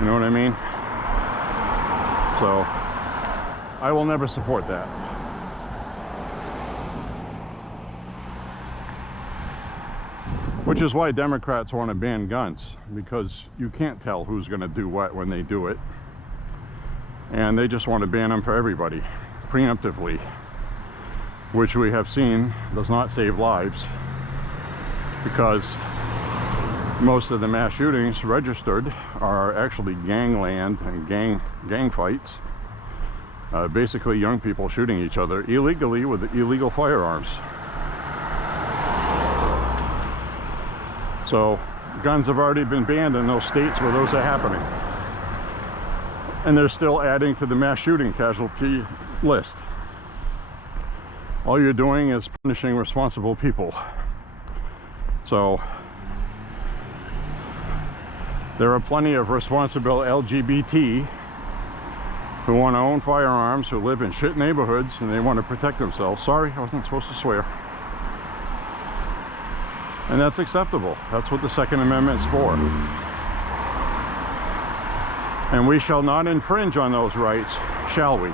You know what I mean? So I will never support that. Which is why Democrats want to ban guns, because you can't tell who's going to do what when they do it. And they just want to ban them for everybody, preemptively, which we have seen does not save lives, because most of the mass shootings registered are actually gangland and gang fights. Basically young people shooting each other illegally with illegal firearms. So guns have already been banned in those states where those are happening, and they're still adding to the mass shooting casualty list. All you're doing is punishing responsible people. So there are plenty of responsible LGBT who want to own firearms, who live in shit neighborhoods, and they want to protect themselves. Sorry, I wasn't supposed to swear. And that's acceptable. That's what the Second Amendment's for. And we shall not infringe on those rights, shall we?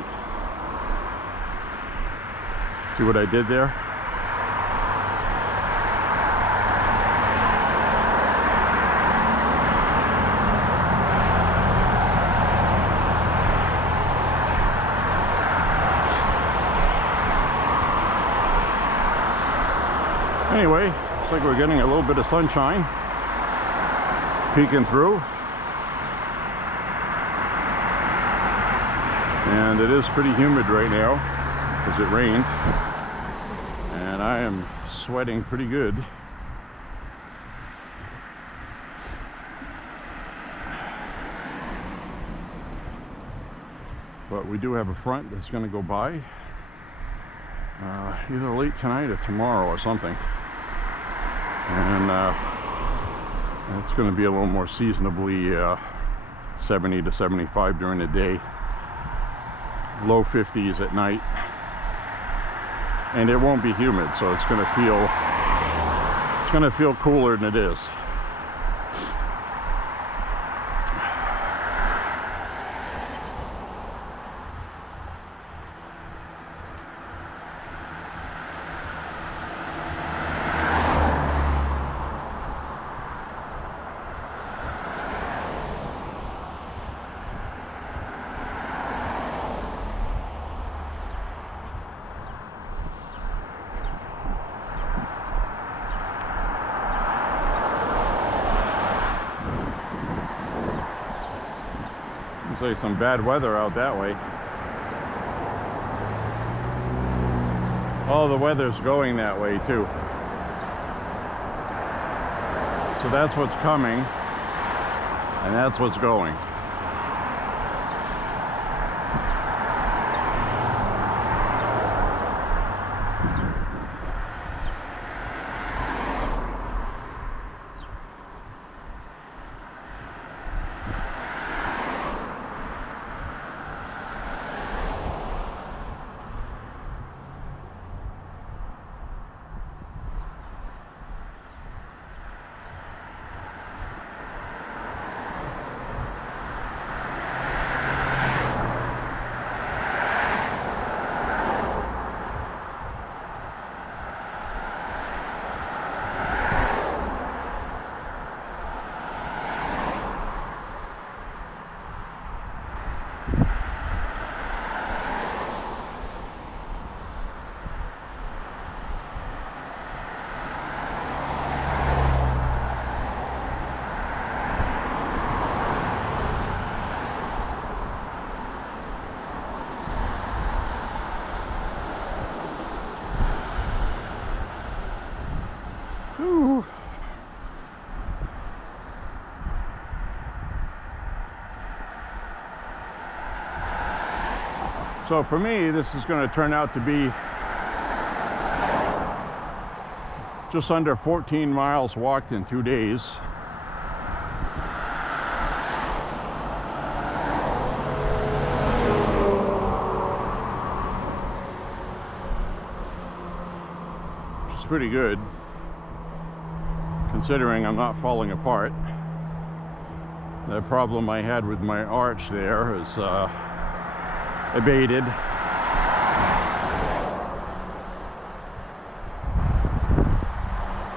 See what I did there? Anyway, looks like we're getting a little bit of sunshine peeking through. And it is pretty humid right now because it rained. And I am sweating pretty good. But we do have a front that's going to go by either late tonight or tomorrow or something. And it's going to be a little more seasonably 70 to 75 during the day, low 50s at night, and it won't be humid, so it's going to feel cooler than it is. Looks like some bad weather out that way. All the weather's going that way too. So that's what's coming, and that's what's going. Whew. So for me, this is going to turn out to be just under 14 miles walked in 2 days. Which is pretty good, considering I'm not falling apart. The problem I had with my arch there is abated.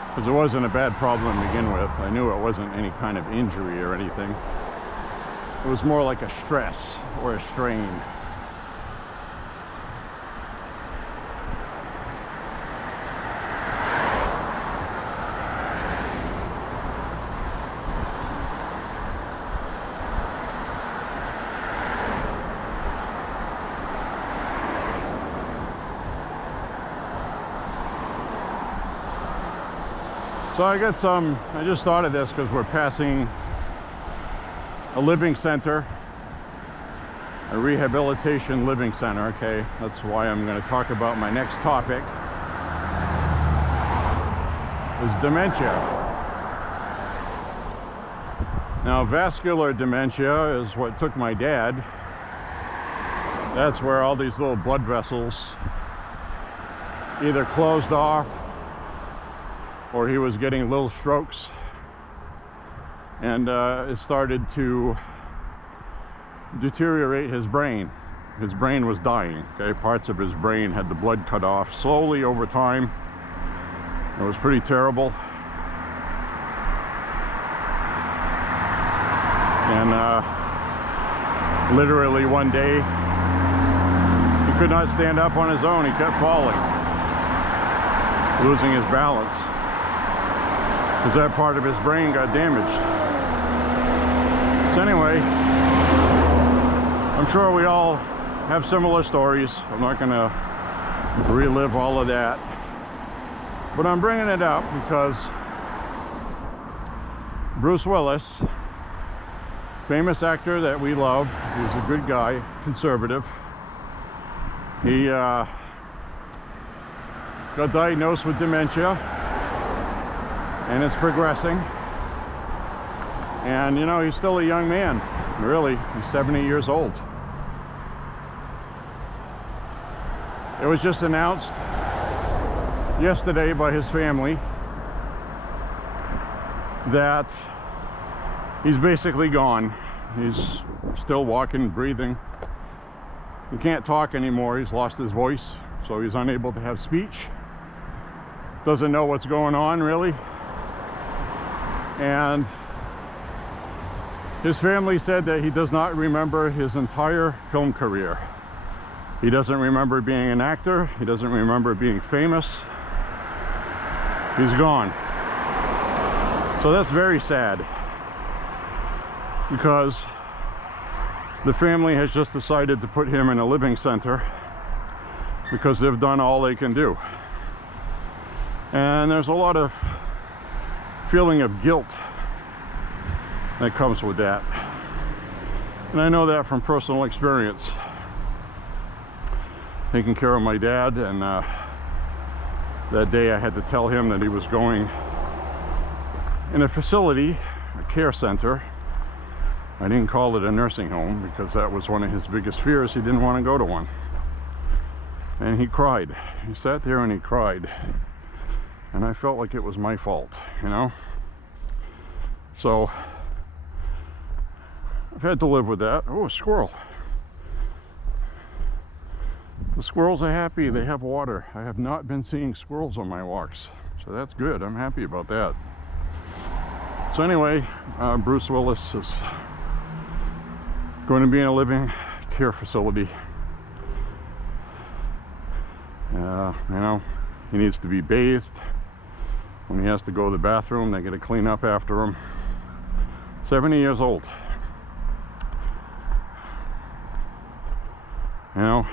Because it wasn't a bad problem to begin with. I knew it wasn't any kind of injury or anything. It was more like a stress or a strain. So I just thought of this because we're passing a living center, a rehabilitation living center, okay? That's why I'm going to talk about my next topic, is dementia. Now, vascular dementia is what took my dad. That's where all these little blood vessels either closed off or he was getting little strokes, and it started to deteriorate his brain. His brain was dying, okay? Parts of his brain had the blood cut off slowly over time. It was pretty terrible. And literally one day, he could not stand up on his own. He kept falling, losing his balance, because that part of his brain got damaged. So anyway, I'm sure we all have similar stories. I'm not going to relive all of that, but I'm bringing it up because Bruce Willis, famous actor that we love, he's a good guy, conservative. He got diagnosed with dementia, and it's progressing. And you know, he's still a young man, really. He's 70 years old. It was just announced yesterday by his family that he's basically gone. He's still walking, breathing. He can't talk anymore. He's lost his voice, so he's unable to have speech. Doesn't know what's going on, really. And his family said that he does not remember his entire film career. He doesn't remember being an actor. He doesn't remember being famous. He's gone. So that's very sad, because the family has just decided to put him in a living center because they've done all they can do. And there's a lot of feeling of guilt that comes with that. And I know that from personal experience. Taking care of my dad, and that day I had to tell him that he was going in a facility, a care center. I didn't call it a nursing home because that was one of his biggest fears. He didn't want to go to one. And he cried. He sat there and he cried. And I felt like it was my fault, you know? So I've had to live with that. Oh, a squirrel. The squirrels are happy. They have water. I have not been seeing squirrels on my walks, so that's good. I'm happy about that. So anyway, Bruce Willis is going to be in a living care facility. You know, he needs to be bathed. When he has to go to the bathroom, they got to clean up after him. 70 years old. You know,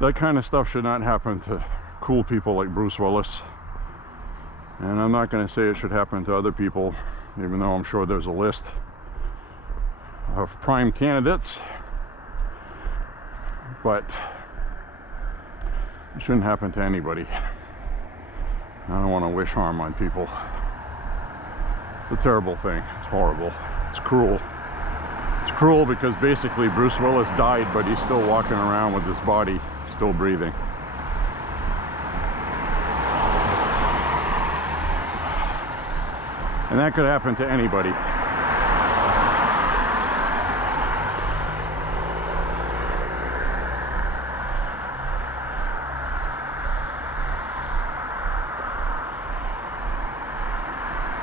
that kind of stuff should not happen to cool people like Bruce Willis. And I'm not going to say it should happen to other people, even though I'm sure there's a list of prime candidates, but it shouldn't happen to anybody. I don't want to wish harm on people. It's a terrible thing. It's horrible. It's cruel. It's cruel because basically Bruce Willis died, but he's still walking around with his body still breathing. And that could happen to anybody.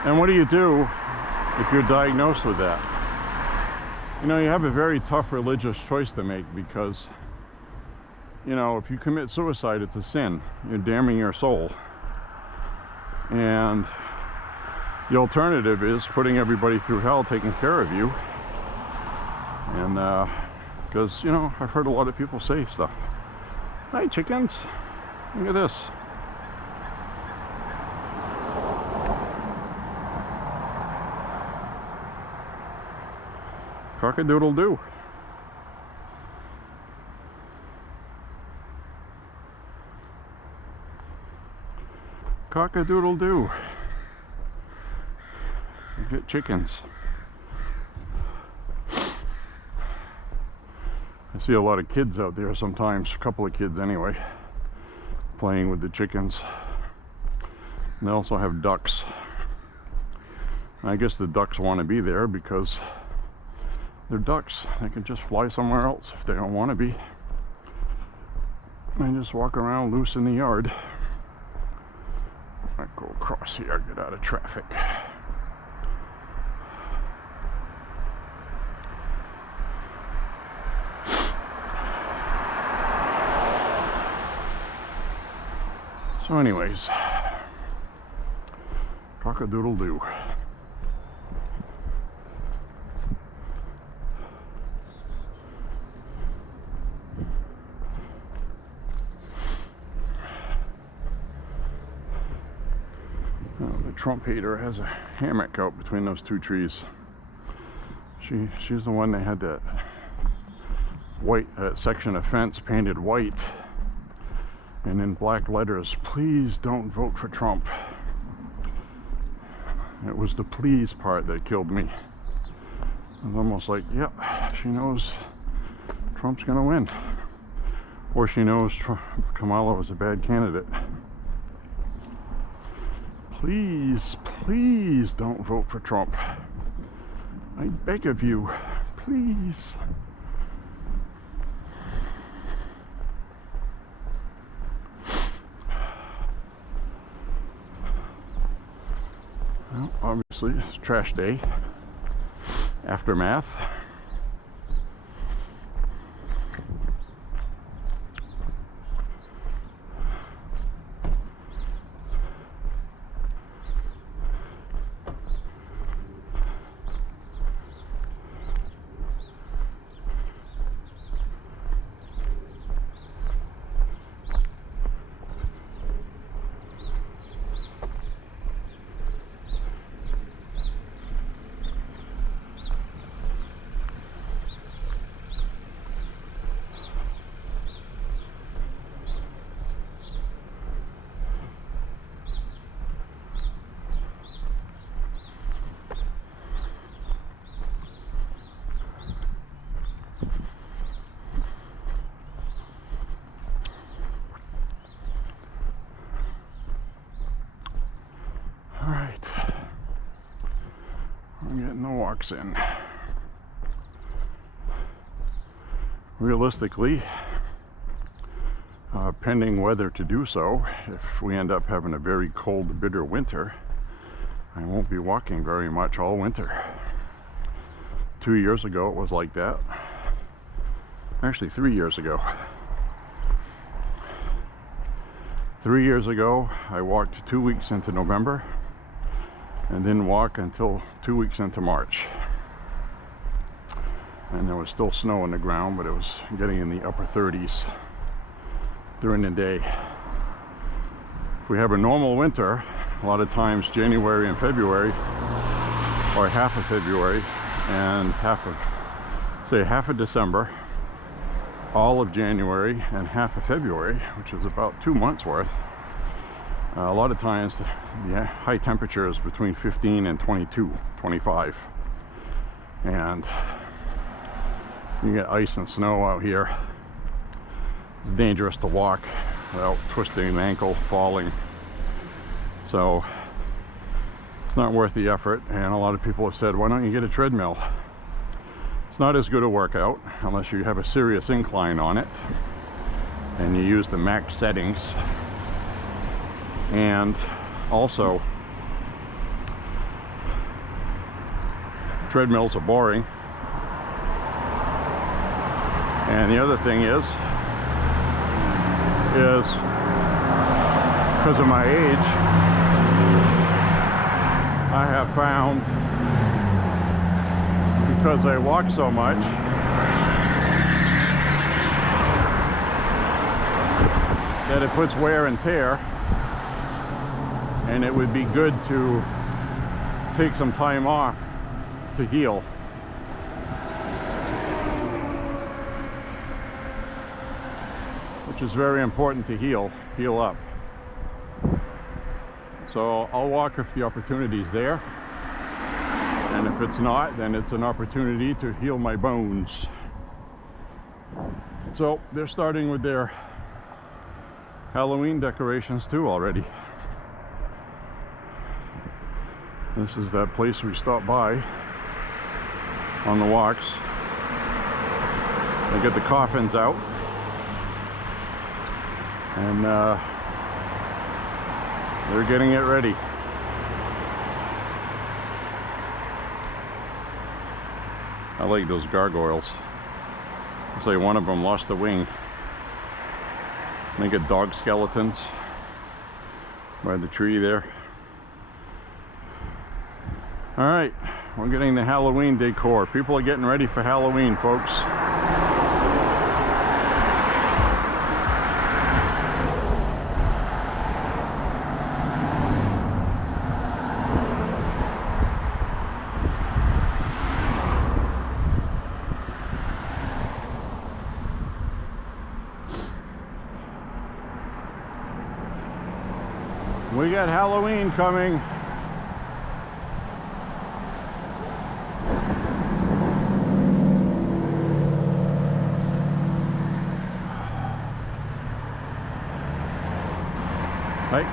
And what do you do if you're diagnosed with that? You know, you have a very tough religious choice to make, because, you know, if you commit suicide, it's a sin. You're damning your soul. And the alternative is putting everybody through hell, taking care of you. And because, you know, I've heard a lot of people say stuff. Hi, chickens. Look at this. Cock-a-doodle-doo. Cock-a-doodle-doo. You get chickens. I see a lot of kids out there sometimes, a couple of kids anyway, playing with the chickens. And they also have ducks. I guess the ducks want to be there because they're ducks. They can just fly somewhere else if they don't want to be. And just walk around loose in the yard. I go across here, get out of traffic. So anyways, cock-a-doodle-doo. Trump hater has a hammock out between those two trees. She's the one that had that white section of fence painted white, and in black letters, "Please don't vote for Trump." It was the please part that killed me. I was almost like, yep, she knows Trump's gonna win, or she knows Kamala was a bad candidate. Please, please don't vote for Trump. I beg of you, please. Well, obviously, it's trash day. Aftermath. walks in. Realistically, pending weather to do so, if we end up having a very cold, bitter winter, I won't be walking very much all winter. 2 years ago it was like that. Actually 3 years ago. 3 years ago I walked 2 weeks into November and didn't walk until 2 weeks into March. And there was still snow on the ground, but it was getting in the upper 30s during the day. If we have a normal winter, a lot of times January and February, or half of February and half of December, all of January and half of February, which is about 2 months worth. A lot of times the high temperature is between 15 and 22, 25, and you get ice and snow out here. It's dangerous to walk without twisting an ankle, falling. So it's not worth the effort, and a lot of people have said, why don't you get a treadmill? It's not as good a workout unless you have a serious incline on it and you use the max settings. And also, treadmills are boring. And the other thing is because of my age, I have found, because I walk so much, that it puts wear and tear, and it would be good to take some time off to heal. Which is very important to heal up. So I'll walk if the opportunity is there, and if it's not, then it's an opportunity to heal my bones. So they're starting with their Halloween decorations too already. This is that place we stopped by on the walks. They get the coffins out, and they're getting it ready. I like those gargoyles. Looks like one of them lost a wing. They get dog skeletons by the tree there. All right, we're getting the Halloween decor. People are getting ready for Halloween, folks. We got Halloween coming. Right.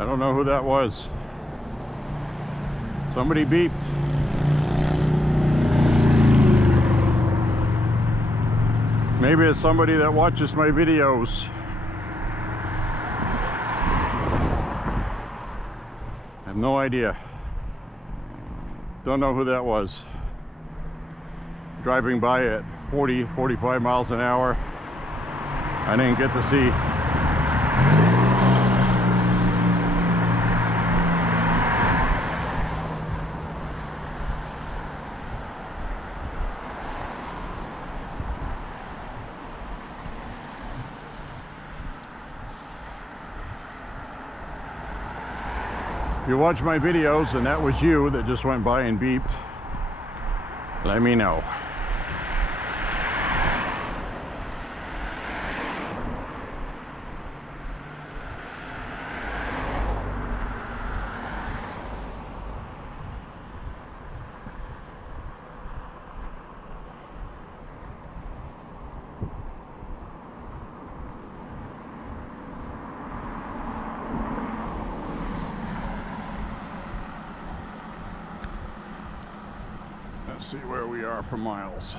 I don't know who that was. Somebody beeped. Maybe it's somebody that watches my videos. I have no idea. Don't know who that was. driving by at 40, 45 miles an hour. I didn't get to see if you watch my videos and that was you that just went by and beeped, let me know. Let's see where we are for miles.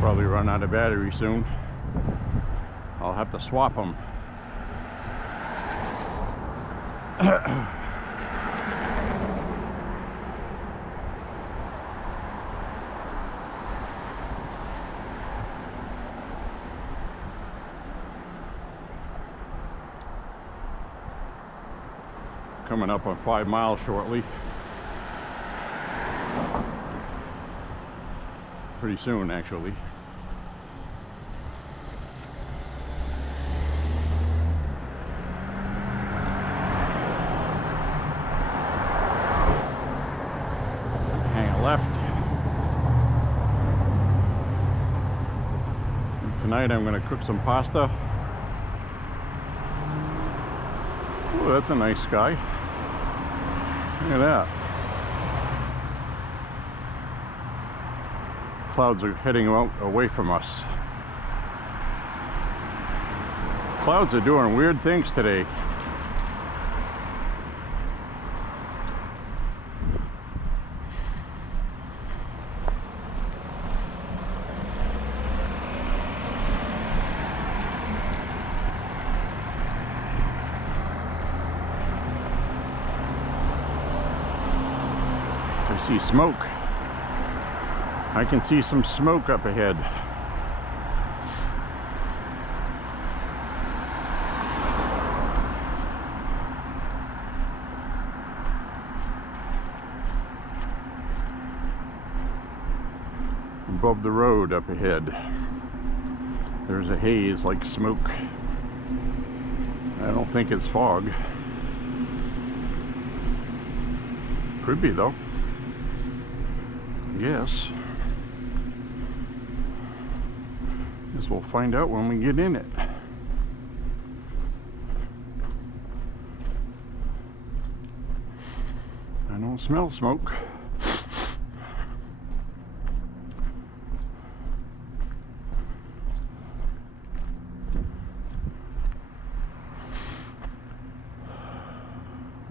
Probably run out of battery soon. I'll have to swap them. Coming up on 5 miles shortly. Pretty soon, actually. Left. And tonight I'm going to cook some pasta. Oh, that's a nice sky. Look at that. Clouds are heading away from us. Clouds are doing weird things today. I see smoke. I can see some smoke up ahead. Above the road up ahead, there's a haze like smoke. I don't think it's fog. Could be though. Yes. Guess we'll find out when we get in it. I don't smell smoke.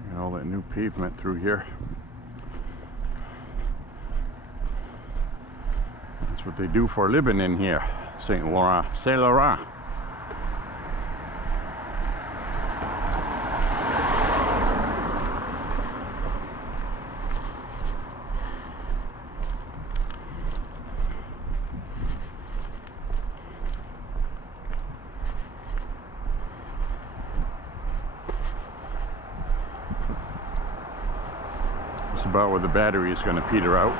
Got all that new pavement through here. That's what they do for a living in here. Saint Laurent. Saint Laurent. It's about where the battery is going to peter out.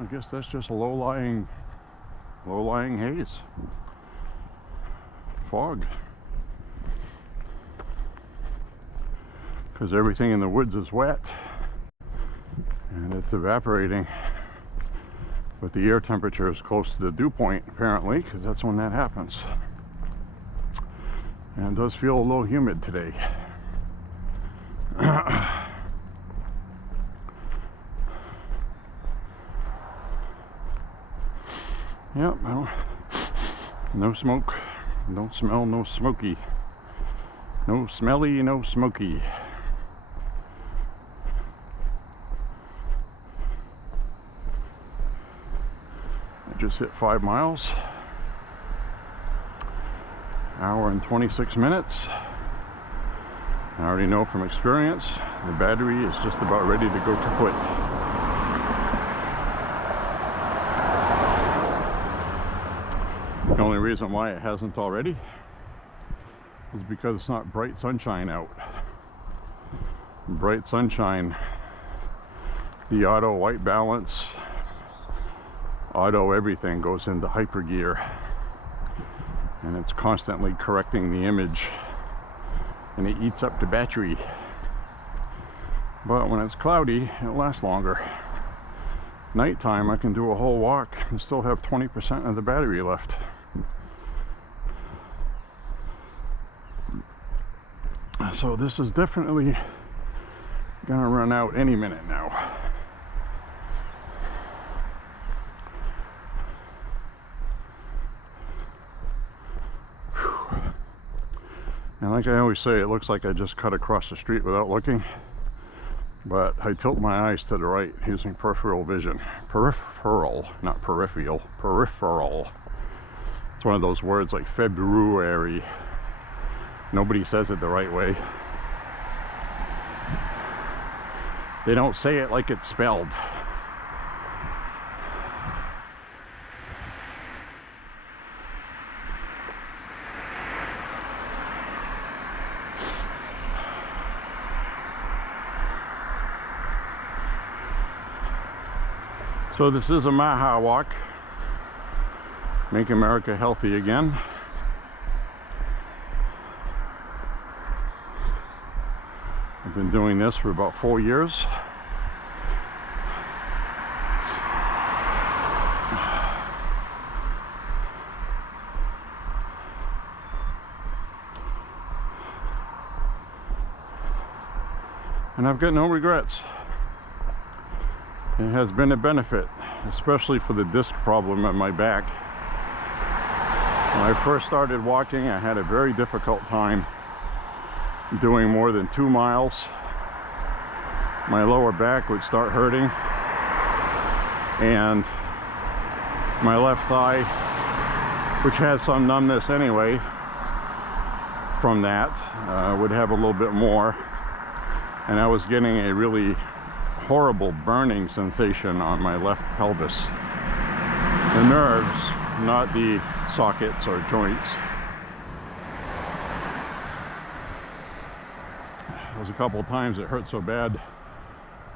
I guess that's just a low-lying haze. Fog. because everything in the woods is wet and it's evaporating. But the air temperature is close to the dew point apparently, because that's when that happens. And it does feel a little humid today. Yep, no smoke, don't smell, no smoky. No smelly, no smoky. I just hit 5 miles. Hour and 26 minutes. I already know from experience the battery is just about ready to go kaput. The only reason why it hasn't already is because it's not bright sunshine out. Bright sunshine, the auto white balance, auto everything goes into hyper gear, and it's constantly correcting the image, and it eats up the battery. But when it's cloudy, it lasts longer. Nighttime I can do a whole walk and still have 20% of the battery left. So this is definitely gonna run out any minute now. Whew. And like I always say, it looks like I just cut across the street without looking, but I tilt my eyes to the right using peripheral vision. Peripheral, not peripheral, peripheral. It's one of those words like February. Nobody says it the right way. They don't say it like it's spelled. So this is a MAHA walk. Make America Healthy Again. I've been doing this for about 4 years. And I've got no regrets. It has been a benefit, especially for the disc problem in my back. When I first started walking, I had a very difficult time doing more than 2 miles. My lower back would start hurting, and my left thigh, which has some numbness anyway from that, would have a little bit more, and I was getting a really horrible burning sensation on my left pelvis. The nerves, not the sockets or joints. There was a couple of times it hurt so bad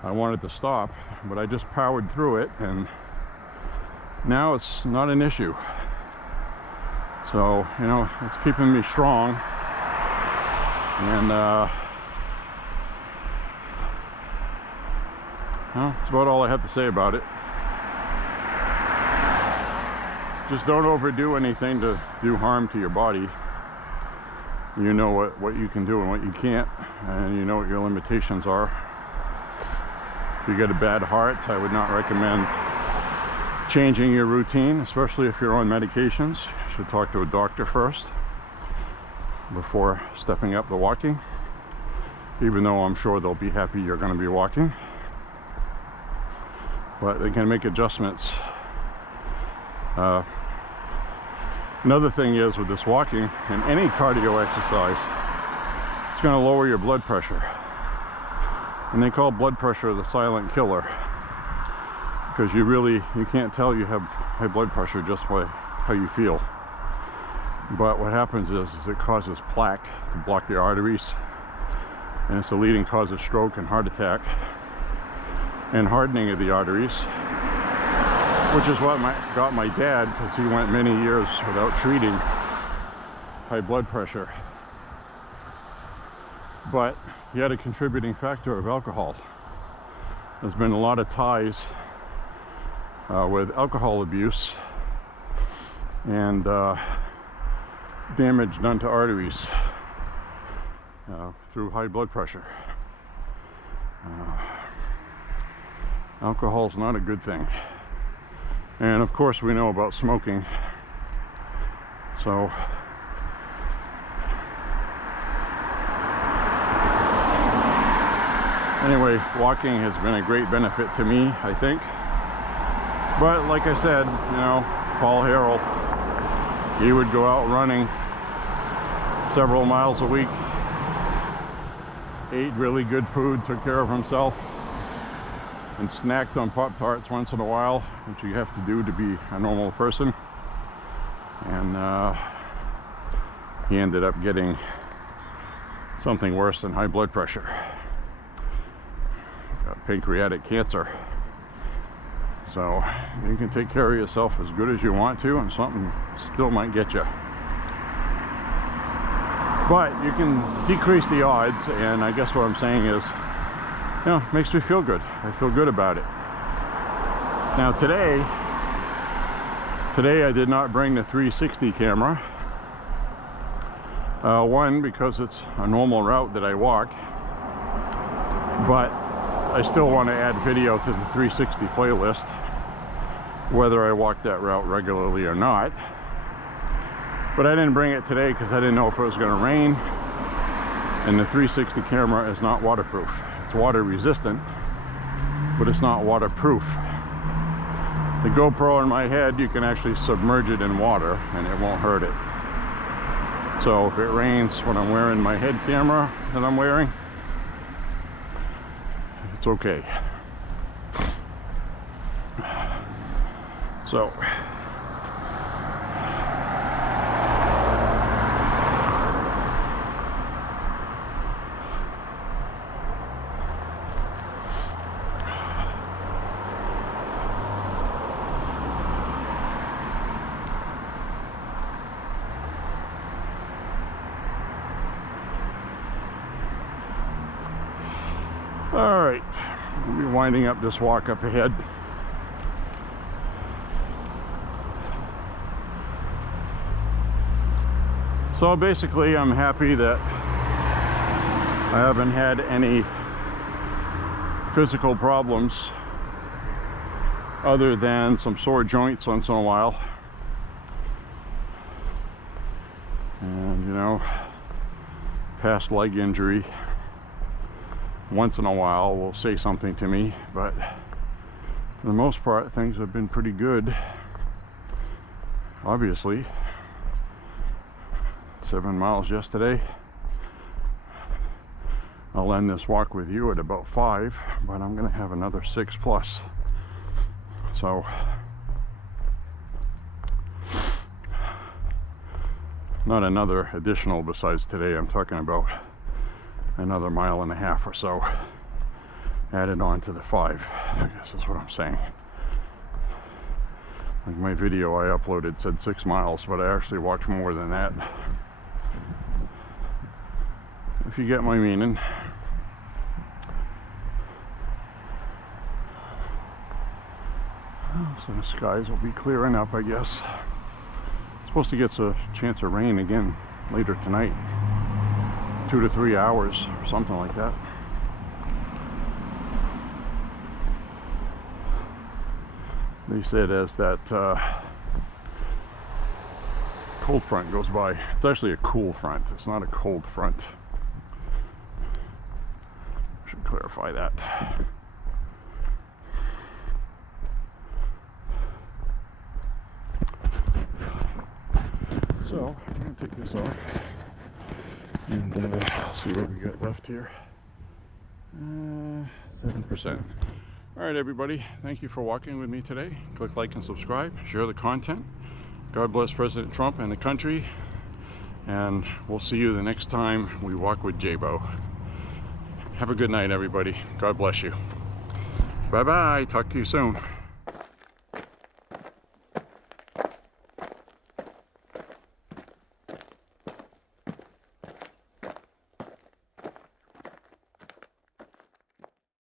I wanted to stop, but I just powered through it, and now it's not an issue. So, you know, it's keeping me strong, and well, that's about all I have to say about it. Just don't overdo anything to do harm to your body. You know what you can do and what you can't, and you know what your limitations are. If you get a bad heart, I would not recommend changing your routine, especially if you're on medications. You should talk to a doctor first before stepping up the walking, even though I'm sure they'll be happy you're going to be walking. But they can make adjustments. Another thing is with this walking and any cardio exercise, it's going to lower your blood pressure. And they call blood pressure the silent killer, because you can't tell you have high blood pressure just by how you feel. But what happens is it causes plaque to block your arteries, and it's the leading cause of stroke and heart attack and hardening of the arteries, which is what got my dad, because he went many years without treating high blood pressure. But he had a contributing factor of alcohol. There's been a lot of ties with alcohol abuse and damage done to arteries through high blood pressure. Alcohol's not a good thing. And of course we know about smoking. So anyway, walking has been a great benefit to me, I think. But like I said, you know, Paul Harrell, he would go out running several miles a week, ate really good food, took care of himself, and snacked on Pop-Tarts once in a while, which you have to do to be a normal person. And he ended up getting something worse than high blood pressure. Got pancreatic cancer. So you can take care of yourself as good as you want to, and something still might get you. But you can decrease the odds, and I guess what I'm saying is, you know, it makes me feel good. I feel good about it. Now today I did not bring the 360 camera. One, because it's a normal route that I walk, but I still want to add video to the 360 playlist, whether I walk that route regularly or not. But I didn't bring it today because I didn't know if it was going to rain, and the 360 camera is not waterproof. It's water resistant, but it's not waterproof. The GoPro in my head, you can actually submerge it in water and it won't hurt it. So if it rains when I'm wearing my head camera that I'm wearing, it's okay. So all right, we'll be winding up this walk up ahead. So basically, I'm happy that I haven't had any physical problems other than some sore joints once in a while. And, you know, past leg injury once in a while will say something to me, but for the most part things have been pretty good. Obviously 7 miles yesterday. I'll end this walk with you at about 5, but I'm gonna have another 6 plus, so not another additional besides today. I'm talking about another 1.5 miles or so added on to the 5, I guess is what I'm saying. Like my video I uploaded said 6 miles, but I actually walked more than that, if you get my meaning. So the skies will be clearing up, I guess. Supposed to get a chance of rain again later tonight, 2 to 3 hours or something like that. They said as that cold front goes by. It's actually a cool front, it's not a cold front. Should clarify that. So I'm going to take this off and see what we got left here. 7%. All right, everybody, thank you for walking with me today. Click like and subscribe, share the content. God bless President Trump and the country, and we'll see you the next time we walk with J.Beau. Have a good night, everybody. God bless you. Bye-bye. Talk to you soon.